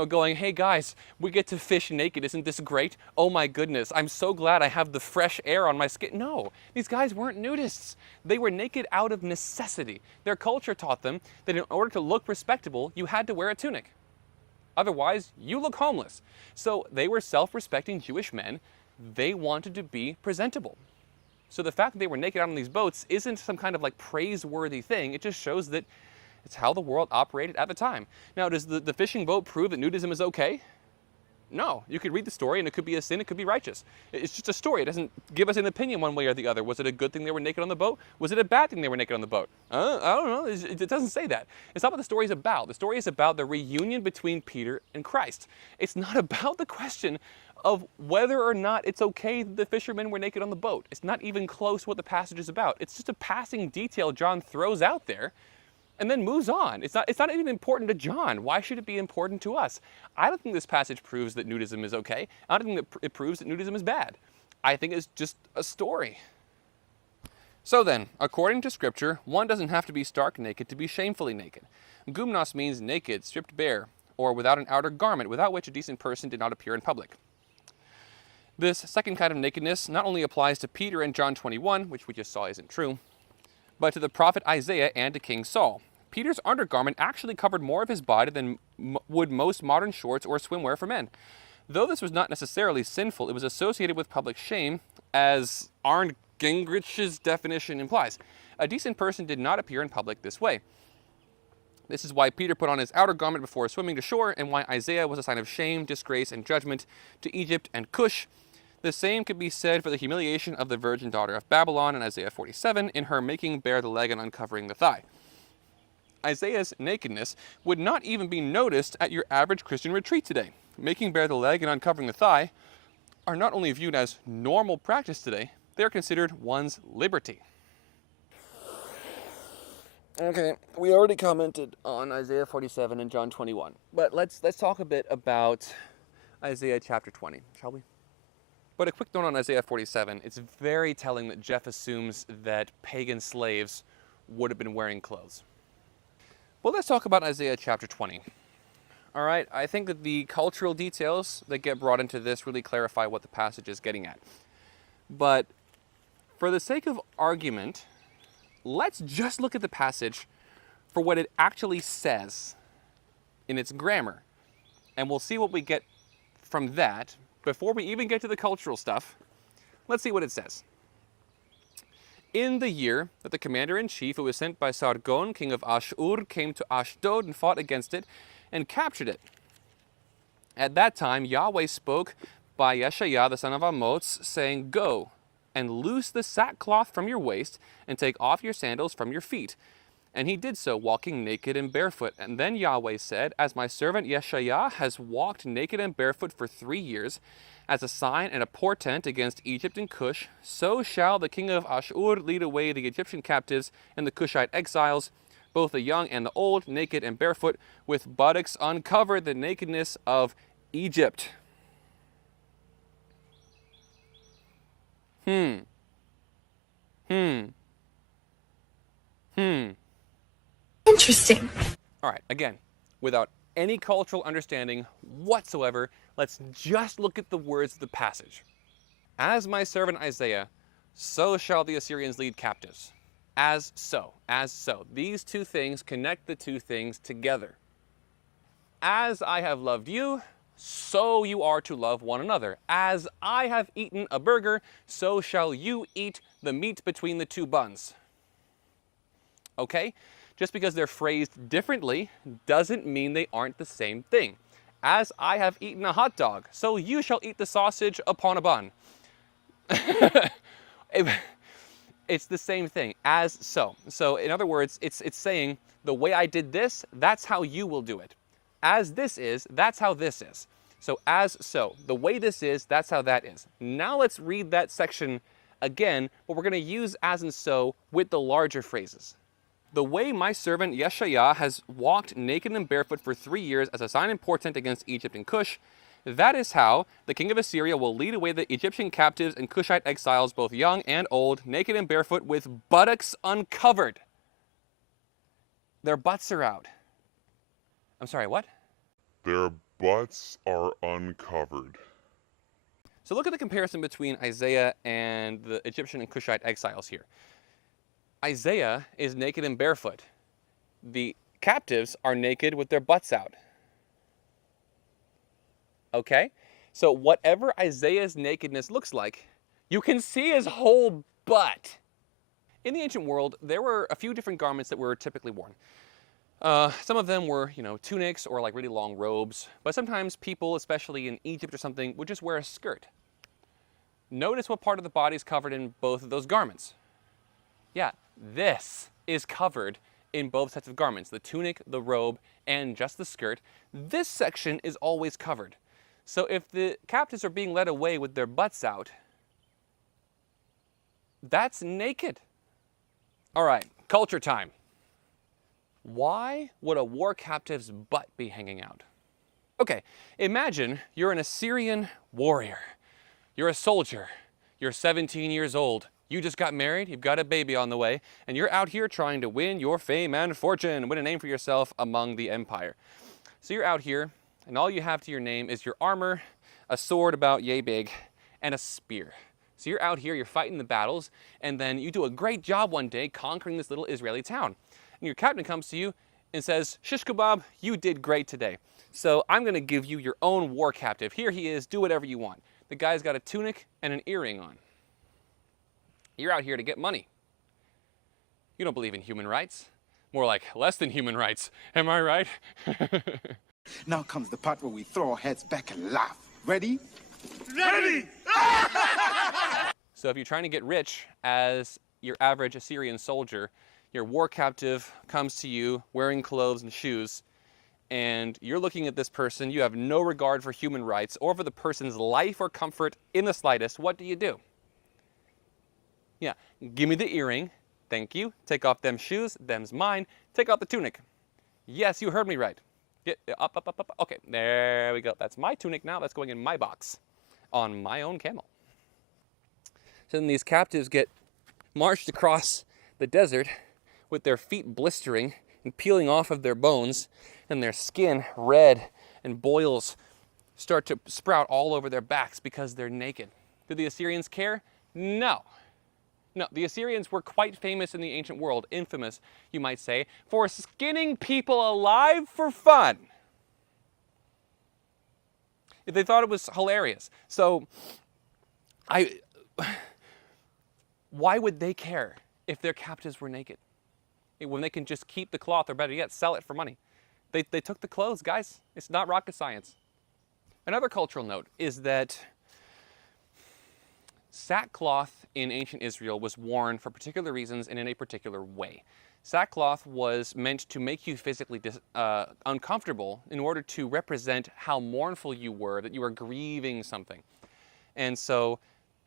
going, "Hey guys, we get to fish naked. Isn't this great? Oh my goodness, I'm so glad I have the fresh air on my skin." No, these guys weren't nudists. They were naked out of necessity. Their culture taught them that in order to look respectable, you had to wear a tunic. Otherwise, you look homeless. So they were self-respecting Jewish men. They wanted to be presentable. So the fact that they were naked out on these boats isn't some kind of praiseworthy thing. It just shows that it's how the world operated at the time. Now, does the fishing boat prove that nudism is okay? No. You could read the story and it could be a sin, it could be righteous. It's just a story. It doesn't give us an opinion one way or the other. Was it a good thing they were naked on the boat? Was it a bad thing they were naked on the boat? I don't know. It doesn't say that. It's not what the story is about. The story is about the reunion between Peter and Christ. It's not about the question of whether or not it's okay that the fishermen were naked on the boat. It's not even close what the passage is about. It's just a passing detail John throws out there and then moves on. It's not even important to John. Why should it be important to us? I don't think this passage proves that nudism is okay. I don't think that it proves that nudism is bad. I think it's just a story. So then, according to Scripture, one doesn't have to be stark naked to be shamefully naked. Gumnos means naked, stripped bare, or without an outer garment, without which a decent person did not appear in public. This second kind of nakedness not only applies to Peter in John 21, which we just saw isn't true, but to the prophet Isaiah and to King Saul. Peter's undergarment actually covered more of his body than would most modern shorts or swimwear for men. Though this was not necessarily sinful, it was associated with public shame, as Arndt Gingrich's definition implies. A decent person did not appear in public this way. This is why Peter put on his outer garment before swimming to shore, and why Isaiah was a sign of shame, disgrace, and judgment to Egypt and Cush. The same could be said for the humiliation of the virgin daughter of Babylon in Isaiah 47, in her making bare the leg and uncovering the thigh. Isaiah's nakedness would not even be noticed at your average Christian retreat today. Making bare the leg and uncovering the thigh are not only viewed as normal practice today, they are considered one's liberty. Okay, we already commented on Isaiah 47 and John 21, but let's talk a bit about Isaiah chapter 20, shall we? But a quick note on Isaiah 47, it's very telling that Jeff assumes that pagan slaves would have been wearing clothes. Well, let's talk about Isaiah chapter 20. All right, I think that the cultural details that get brought into this really clarify what the passage is getting at. But for the sake of argument, let's just look at the passage for what it actually says in its grammar. And we'll see what we get from that. Before we even get to the cultural stuff, let's see what it says. In the year that the commander-in-chief who was sent by Sargon, king of Ashur, came to Ashdod and fought against it and captured it. At that time, Yahweh spoke by Yeshaiah the son of Amoz, saying, "Go and loose the sackcloth from your waist, and take off your sandals from your feet." And he did so, walking naked and barefoot. And then Yahweh said, "As my servant Yeshaiah has walked naked and barefoot for 3 years, as a sign and a portent against Egypt and Cush, so shall the king of Ashur lead away the Egyptian captives and the Cushite exiles, both the young and the old, naked and barefoot, with buttocks uncovered, the nakedness of Egypt." Interesting. All right, again, without any cultural understanding whatsoever, let's just look at the words of the passage. As my servant Isaiah, so shall the Assyrians lead captives. As so, as so. These two things connect the two things together. As I have loved you, so you are to love one another. As I have eaten a burger, so shall you eat the meat between the two buns. Okay? Just because they're phrased differently doesn't mean they aren't the same thing. As I have eaten a hot dog, so you shall eat the sausage upon a bun. It's the same thing, as so. So in other words, it's saying, the way I did this, that's how you will do it. As this is, that's how this is. So as so, the way this is, that's how that is. Now let's read that section again, but we're going to use as and so with the larger phrases. The way my servant Yeshaiah has walked naked and barefoot for 3 years as a sign and portent against Egypt and Cush, that is how the king of Assyria will lead away the Egyptian captives and Cushite exiles, both young and old, naked and barefoot, with buttocks uncovered. Their butts are out. I'm sorry, what? Their butts are uncovered. So look at the comparison between Isaiah and the Egyptian and Cushite exiles here. Isaiah is naked and barefoot. The captives are naked with their butts out. Okay? So whatever Isaiah's nakedness looks like, you can see his whole butt. In the ancient world, there were a few different garments that were typically worn. Some of them were, tunics or like really long robes. But sometimes people, especially in Egypt or something, would just wear a skirt. Notice what part of the body is covered in both of those garments. Yeah, this is covered in both sets of garments, the tunic, the robe, and just the skirt. This section is always covered. So if the captives are being led away with their butts out, that's naked. All right, culture time. Why would a war captive's butt be hanging out? Okay, imagine you're an Assyrian warrior. You're a soldier. You're 17 years old. You just got married, you've got a baby on the way, and you're out here trying to win your fame and fortune, win a name for yourself among the empire. So you're out here, and all you have to your name is your armor, a sword about yay big, and a spear. So you're out here, you're fighting the battles, and then you do a great job one day conquering this little Israeli town. And your captain comes to you and says, "Shish kebab, you did great today. So I'm going to give you your own war captive. Here he is, do whatever you want." The guy's got a tunic and an earring on. You're out here to get money. You don't believe in human rights. More like less than human rights. Am I right? Now comes the part where we throw our heads back and laugh. Ready? Ready! So if you're trying to get rich as your average Assyrian soldier, your war captive comes to you wearing clothes and shoes, and you're looking at this person, you have no regard for human rights or for the person's life or comfort in the slightest, what do? Yeah, give me the earring, thank you. Take off them shoes, them's mine. Take off the tunic. Yes, you heard me right. Get up. Okay, there we go. That's my tunic now. That's going in my box on my own camel. So then these captives get marched across the desert with their feet blistering and peeling off of their bones, and their skin red, and boils start to sprout all over their backs because they're naked. Do the Assyrians care? No. No, the Assyrians were quite famous in the ancient world, infamous, you might say, for skinning people alive for fun. They thought it was hilarious. So, why would they care if their captives were naked? When they can just keep the cloth, or better yet, sell it for money. They took the clothes, guys. It's not rocket science. Another cultural note is that sackcloth in ancient Israel was worn for particular reasons and in a particular way. Sackcloth was meant to make you physically uncomfortable in order to represent how mournful you were, that you were grieving something. And so,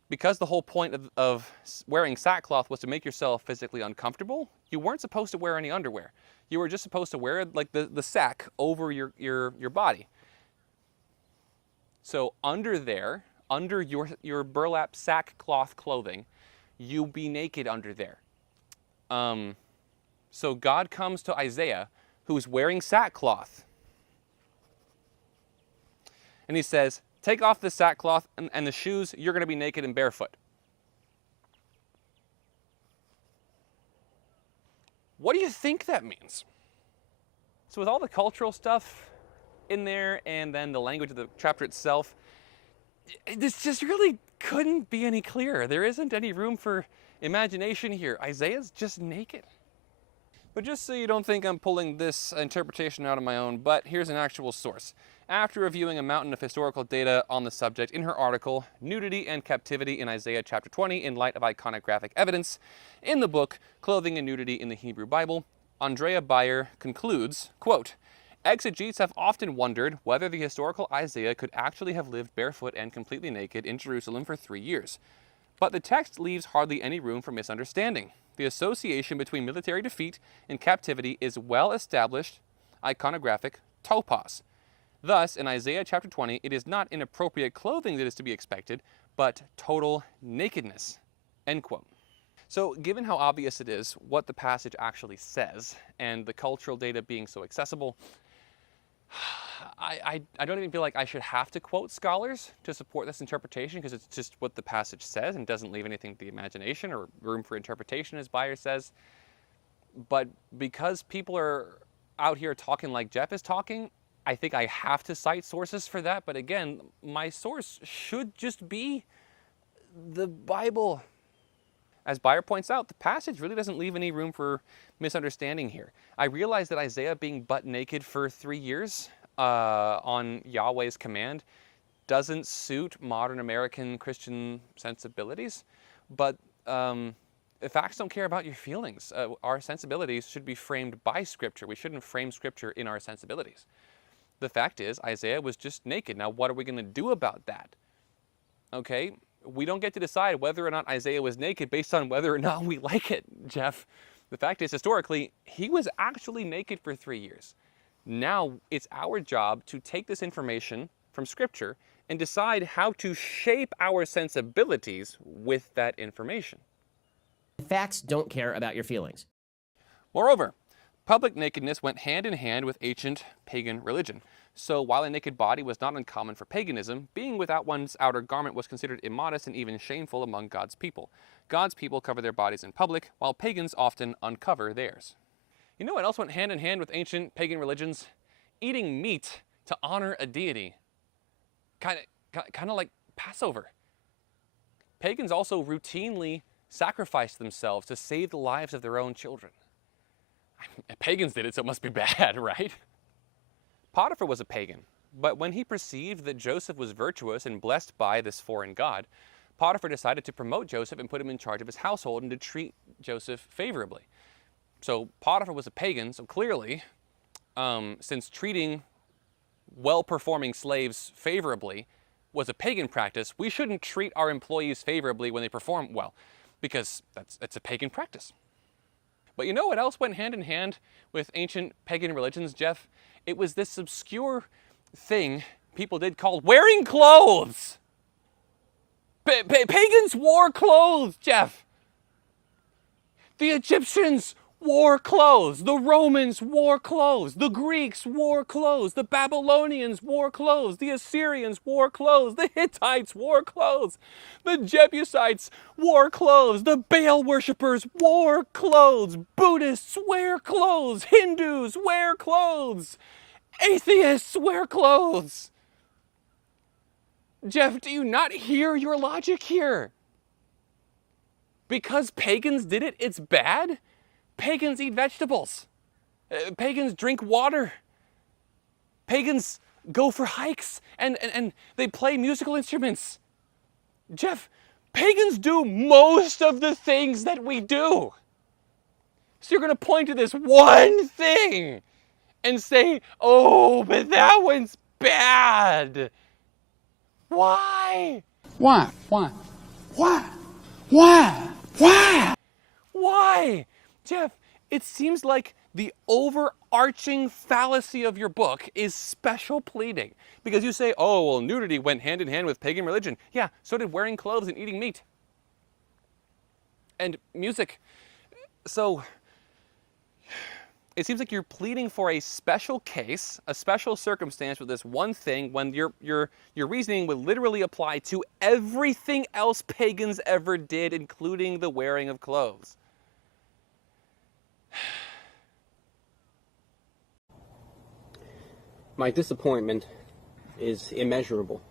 because the whole point of wearing sackcloth was to make yourself physically uncomfortable, you weren't supposed to wear any underwear. You were just supposed to wear like the sack over your body. So under there, under your burlap sackcloth clothing, you be naked under there. So God comes to Isaiah, who's wearing sackcloth, and he says, take off the sackcloth and the shoes, you're going to be naked and barefoot. What do you think that means? So with all the cultural stuff in there and then the language of the chapter itself, this just really couldn't be any clearer. There isn't any room for imagination here. Isaiah's just naked. But just so you don't think I'm pulling this interpretation out of my own butt, here's an actual source. After reviewing a mountain of historical data on the subject in her article, Nudity and Captivity in Isaiah chapter 20 in Light of Iconographic Evidence, in the book Clothing and Nudity in the Hebrew Bible, Andrea Beyer concludes, quote, exegetes have often wondered whether the historical Isaiah could actually have lived barefoot and completely naked in Jerusalem for 3 years. But the text leaves hardly any room for misunderstanding. The association between military defeat and captivity is well-established iconographic topos. Thus, in Isaiah chapter 20, it is not inappropriate clothing that is to be expected, but total nakedness. End quote. So, given how obvious it is what the passage actually says, and the cultural data being so accessible, I don't even feel like I should have to quote scholars to support this interpretation, because it's just what the passage says and doesn't leave anything to the imagination or room for interpretation, as Beyer says. But because people are out here talking like Jeff is talking, I think I have to cite sources for that. But again, my source should just be the Bible. As Beyer points out, the passage really doesn't leave any room for misunderstanding here. I realize that Isaiah being butt naked for 3 years on Yahweh's command doesn't suit modern American Christian sensibilities, but facts don't care about your feelings. Our sensibilities should be framed by Scripture. We shouldn't frame Scripture in our sensibilities. The fact is, Isaiah was just naked. Now, what are we going to do about that? Okay, we don't get to decide whether or not Isaiah was naked based on whether or not we like it, Jeff. The fact is, historically, he was actually naked for 3 years. Now, it's our job to take this information from Scripture and decide how to shape our sensibilities with that information. Facts don't care about your feelings. Moreover, public nakedness went hand in hand with ancient pagan religion. So while a naked body was not uncommon for paganism, being without one's outer garment was considered immodest and even shameful among God's people. God's people cover their bodies in public, while pagans often uncover theirs. You know what else went hand in hand with ancient pagan religions? Eating meat to honor a deity. Kind of like Passover. Pagans also routinely sacrificed themselves to save the lives of their own children. Pagans did it, so it must be bad, right? Potiphar was a pagan, but when he perceived that Joseph was virtuous and blessed by this foreign god, Potiphar decided to promote Joseph and put him in charge of his household and to treat Joseph favorably. So Potiphar was a pagan, so clearly, since treating well-performing slaves favorably was a pagan practice, we shouldn't treat our employees favorably when they perform well, because it's a pagan practice. But you know what else went hand in hand with ancient pagan religions, Jeff? It was this obscure thing people did called wearing clothes. Pagans wore clothes, Jeff. The Egyptians wore clothes. The Romans wore clothes. The Greeks wore clothes. The Babylonians wore clothes. The Assyrians wore clothes. The Hittites wore clothes. The Jebusites wore clothes. The Baal worshippers wore clothes. Buddhists wear clothes. Hindus wear clothes. Atheists wear clothes. Jeff, do you not hear your logic here? Because pagans did it, it's bad? Pagans eat vegetables. Pagans drink water. Pagans go for hikes and they play musical instruments. Jeff, pagans do most of the things that we do. So you're going to point to this one thing and say, oh, but that one's bad. Why? Why? Why? Why? Why? Why? Why? Jeff, it seems like the overarching fallacy of your book is special pleading. Because you say, oh, well, nudity went hand in hand with pagan religion. Yeah, so did wearing clothes and eating meat. And music. So it seems like you're pleading for a special case, a special circumstance with this one thing, when your reasoning would literally apply to everything else pagans ever did, including the wearing of clothes. My disappointment is immeasurable,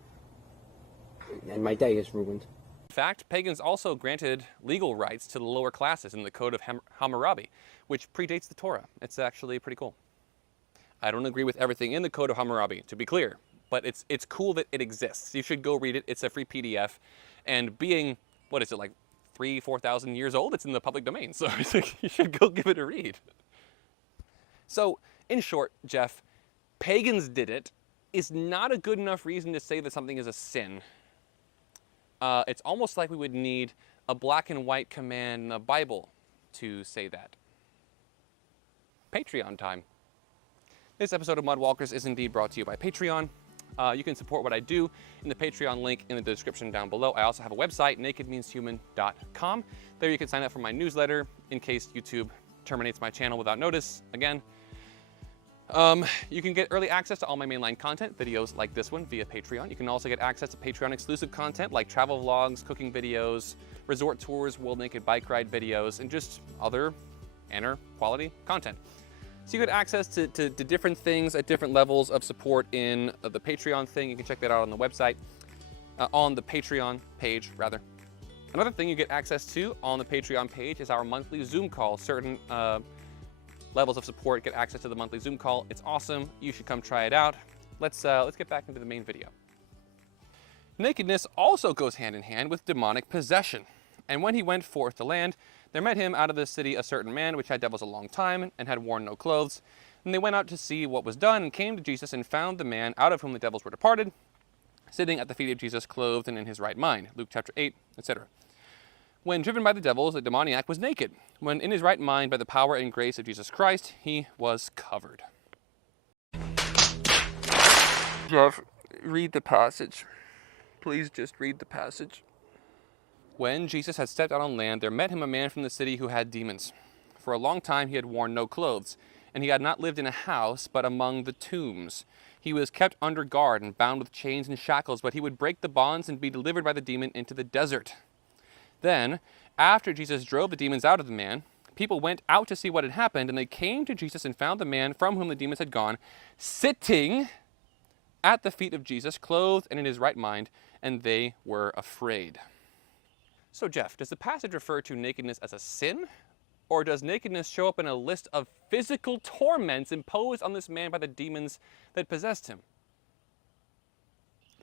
and my day is ruined. In fact, pagans also granted legal rights to the lower classes in the Code of Hammurabi, which predates the Torah. It's actually pretty cool. I don't agree with everything in the Code of Hammurabi, to be clear, but it's cool that it exists. You should go read it. It's a free PDF, and being, what is it, like 4,000 years old, it's in the public domain, so you should go give it a read. So, in short, Jeff, pagans did it is not a good enough reason to say that something is a sin. It's almost like we would need a black and white command in the Bible to say that. Patreon time. This episode of Mudwalkers is indeed brought to you by Patreon. You can support what I do in the Patreon link in the description down below. I also have a website, nakedmeanshuman.com. There you can sign up for my newsletter in case YouTube terminates my channel without notice again. You can get early access to all my mainline content, videos like this one via Patreon. You can also get access to Patreon exclusive content like travel vlogs, cooking videos, resort tours, world naked bike ride videos, and just other inner quality content. So you get access to different things at different levels of support in the Patreon thing. You can check that out on the website, on the Patreon page, rather. Another thing you get access to on the Patreon page is our monthly Zoom call. Certain levels of support get access to the monthly Zoom call. It's awesome. You should come try it out. Let's get back into the main video. Nakedness also goes hand in hand with demonic possession. And when he went forth to land, there met him out of the city a certain man which had devils a long time and had worn no clothes. And they went out to see what was done and came to Jesus and found the man out of whom the devils were departed, sitting at the feet of Jesus, clothed and in his right mind. Luke chapter 8, etc. When driven by the devils, the demoniac was naked. When in his right mind, by the power and grace of Jesus Christ, he was covered. Jeff, read the passage. Please just read the passage. When Jesus had stepped out on land, there met him a man from the city who had demons. For a long time he had worn no clothes, and he had not lived in a house, but among the tombs. He was kept under guard and bound with chains and shackles, but he would break the bonds and be delivered by the demon into the desert. Then, after Jesus drove the demons out of the man, people went out to see what had happened, and they came to Jesus and found the man from whom the demons had gone, sitting at the feet of Jesus, clothed and in his right mind, and they were afraid. So Jeff, does the passage refer to nakedness as a sin? Or does nakedness show up in a list of physical torments imposed on this man by the demons that possessed him?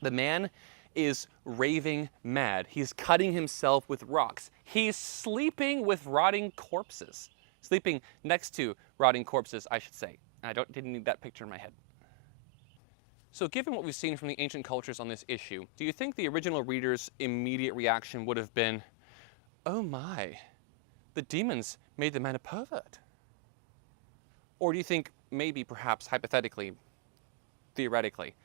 The man is raving mad. He's cutting himself with rocks. He's sleeping with rotting corpses. Sleeping next to rotting corpses, I should say. Didn't need that picture in my head. So given what we've seen from the ancient cultures on this issue, do you think the original reader's immediate reaction would have been, oh my, the demons made the man a pervert? Or do you think maybe, perhaps, hypothetically, theoretically,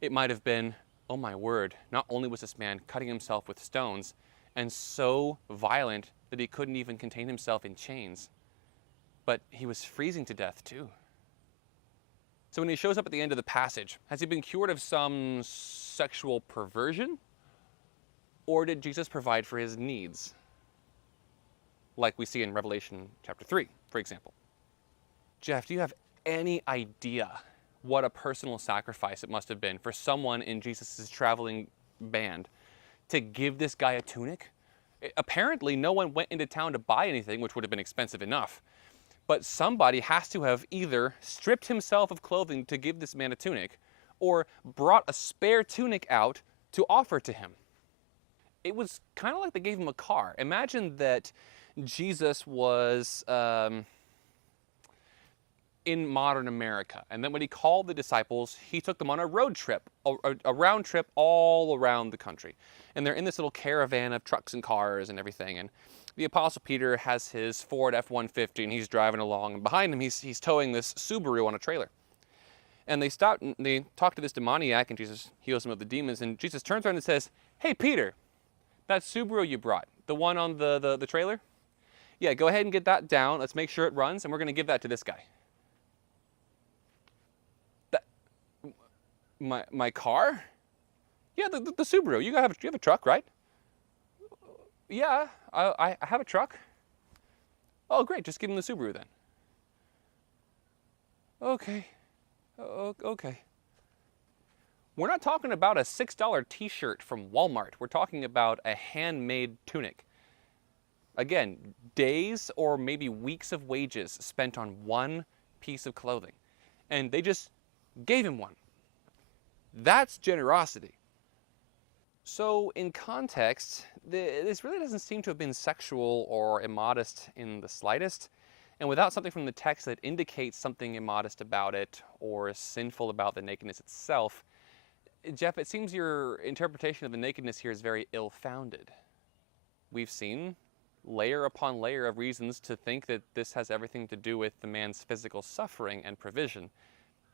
it might have been, oh my word, not only was this man cutting himself with stones and so violent that he couldn't even contain himself in chains, but he was freezing to death too. So when he shows up at the end of the passage, has he been cured of some sexual perversion? Or did Jesus provide for his needs? Like we see in Revelation chapter 3, for example. Jeff, do you have any idea what a personal sacrifice it must have been for someone in Jesus' traveling band to give this guy a tunic? Apparently, no one went into town to buy anything, which would have been expensive enough. But somebody has to have either stripped himself of clothing to give this man a tunic, or brought a spare tunic out to offer to him. It was kind of like they gave him a car. Imagine that Jesus was in modern America, and then when he called the disciples, he took them on a road trip, a round trip all around the country. And they're in this little caravan of trucks and cars and everything, and the Apostle Peter has his Ford F-150 and he's driving along, and behind him he's towing this Subaru on a trailer. And they stop and they talk to this demoniac, and Jesus heals him of the demons, and Jesus turns around and says, hey Peter, that Subaru you brought, the one on the trailer? Yeah, go ahead and get that down, let's make sure it runs, and we're going to give that to this guy. My car? Yeah, the Subaru. You have a truck, right? Yeah, I have a truck. Oh, great. Just give him the Subaru then. Okay. Okay. We're not talking about a $6 t-shirt from Walmart. We're talking about a handmade tunic. Again, days or maybe weeks of wages spent on one piece of clothing. And they just gave him one. That's generosity. So in context, this really doesn't seem to have been sexual or immodest in the slightest. And without something from the text that indicates something immodest about it or sinful about the nakedness itself, Jeff, it seems your interpretation of the nakedness here is very ill-founded. We've seen layer upon layer of reasons to think that this has everything to do with the man's physical suffering and provision,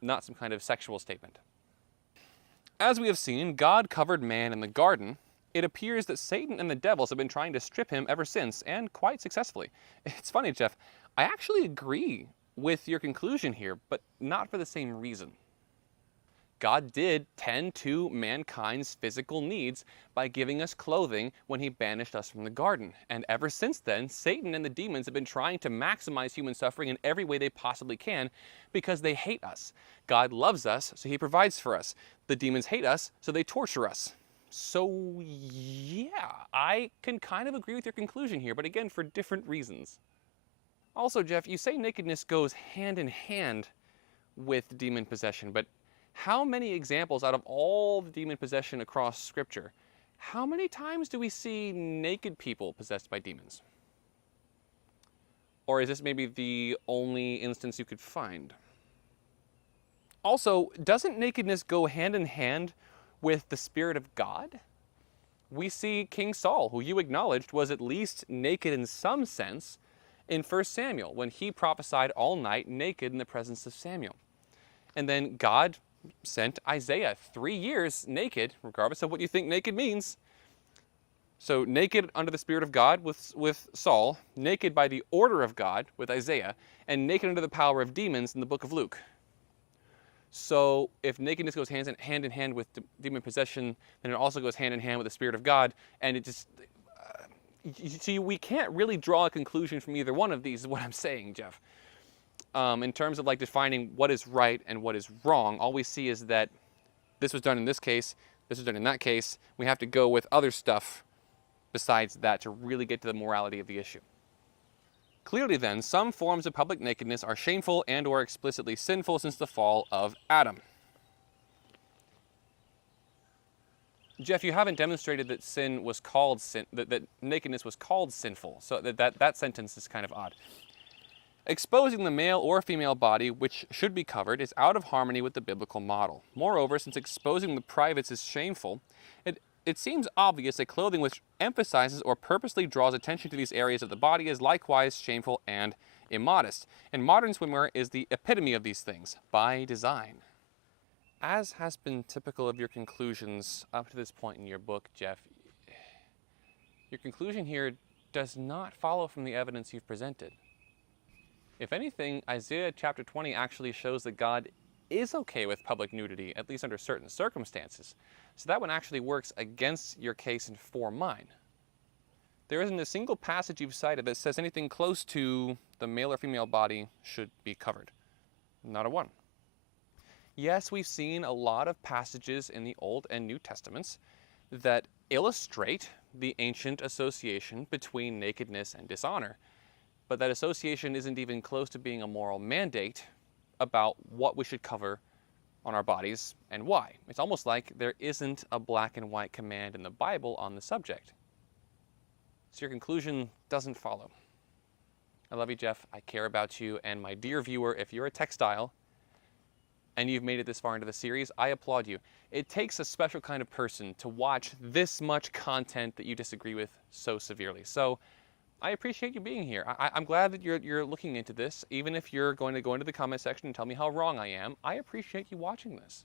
not some kind of sexual statement. As we have seen, God covered man in the garden. It appears that Satan and the devils have been trying to strip him ever since, and quite successfully. It's funny, Jeff, I actually agree with your conclusion here, but not for the same reason. God did tend to mankind's physical needs by giving us clothing when he banished us from the garden. And ever since then, Satan and the demons have been trying to maximize human suffering in every way they possibly can because they hate us. God loves us, so he provides for us. The demons hate us, so they torture us. So yeah, I can kind of agree with your conclusion here, but again, for different reasons. Also, Jeff, you say nakedness goes hand in hand with demon possession, but how many examples out of all the demon possession across Scripture, how many times do we see naked people possessed by demons? Or is this maybe the only instance you could find? Also, doesn't nakedness go hand in hand with the Spirit of God? We see King Saul, who you acknowledged was at least naked in some sense, in 1 Samuel, when he prophesied all night naked in the presence of Samuel. And then God sent Isaiah 3 years naked, regardless of what you think naked means. So naked under the Spirit of God with Saul, naked by the order of God with Isaiah, and naked under the power of demons in the book of Luke. So if nakedness goes hand in hand with demon possession, then it also goes hand in hand with the Spirit of God. And it just, you see, we can't really draw a conclusion from either one of these, is what I'm saying, Jeff. In terms of like defining what is right and what is wrong, all we see is that this was done in this case, this was done in that case. We have to go with other stuff besides that to really get to the morality of the issue. Clearly then, some forms of public nakedness are shameful and or explicitly sinful since the fall of Adam. Jeff, you haven't demonstrated that sin was called that nakedness was called sinful, so that sentence is kind of odd. Exposing the male or female body, which should be covered, is out of harmony with the biblical model. Moreover, since exposing the privates is shameful, it seems obvious that clothing which emphasizes or purposely draws attention to these areas of the body is likewise shameful and immodest. And modern swimwear is the epitome of these things, by design. As has been typical of your conclusions up to this point in your book, Jeff, your conclusion here does not follow from the evidence you've presented. If anything, Isaiah chapter 20 actually shows that God is okay with public nudity, at least under certain circumstances. So that one actually works against your case and for mine. There isn't a single passage you've cited that says anything close to the male or female body should be covered. Not a one. Yes, we've seen a lot of passages in the Old and New Testaments that illustrate the ancient association between nakedness and dishonor. But that association isn't even close to being a moral mandate about what we should cover on our bodies and why. It's almost like there isn't a black and white command in the Bible on the subject. So your conclusion doesn't follow. I love you, Jeff. I care about you. And my dear viewer, if you're a textile and you've made it this far into the series, I applaud you. It takes a special kind of person to watch this much content that you disagree with so severely. So I appreciate you being here. I'm glad that you're looking into this. Even if you're going to go into the comment section and tell me how wrong I am, I appreciate you watching this.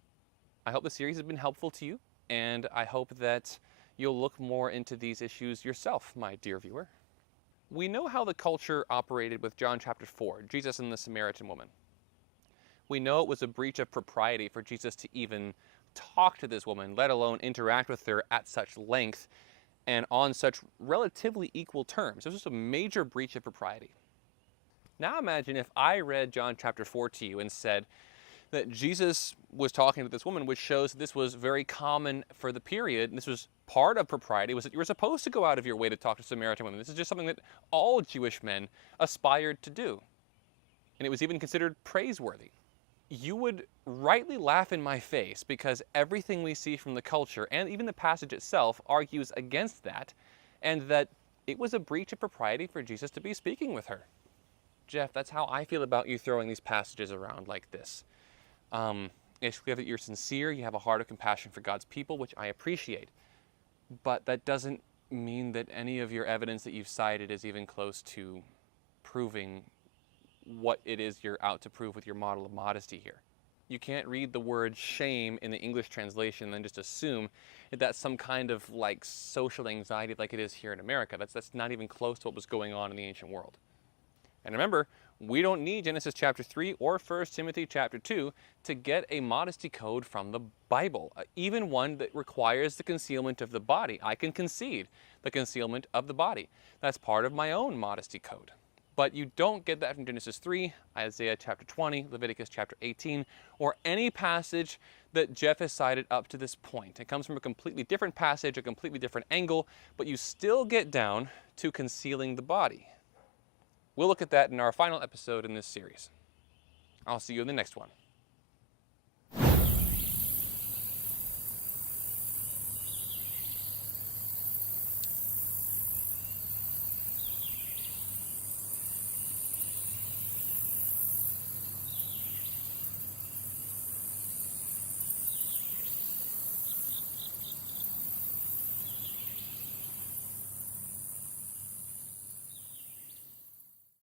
I hope the series has been helpful to you, and I hope that you'll look more into these issues yourself, my dear viewer. We know how the culture operated with John chapter 4, Jesus and the Samaritan woman. We know it was a breach of propriety for Jesus to even talk to this woman, let alone interact with her at such length and on such relatively equal terms. This was a major breach of propriety. Now imagine if I read John chapter 4 to you and said that Jesus was talking to this woman, which shows that this was very common for the period, and this was part of propriety, was that you were supposed to go out of your way to talk to Samaritan women. This is just something that all Jewish men aspired to do. And it was even considered praiseworthy. You would rightly laugh in my face because everything we see from the culture and even the passage itself argues against that, and that it was a breach of propriety for Jesus to be speaking with her. Jeff, that's how I feel about you throwing these passages around like this. It's clear that you're sincere, you have a heart of compassion for God's people, which I appreciate. But that doesn't mean that any of your evidence that you've cited is even close to proving what it is you're out to prove with your model of modesty here. You can't read the word shame in the English translation and then just assume that that's some kind of like social anxiety like it is here in America. That's not even close to what was going on in the ancient world. And remember, we don't need Genesis chapter 3 or 1 Timothy chapter 2 to get a modesty code from the Bible, even one that requires the concealment of the body. I can concede the concealment of the body. That's part of my own modesty code. But you don't get that from Genesis 3, Isaiah chapter 20, Leviticus chapter 18, or any passage that Jeff has cited up to this point. It comes from a completely different passage, a completely different angle, but you still get down to concealing the body. We'll look at that in our final episode in this series. I'll see you in the next one.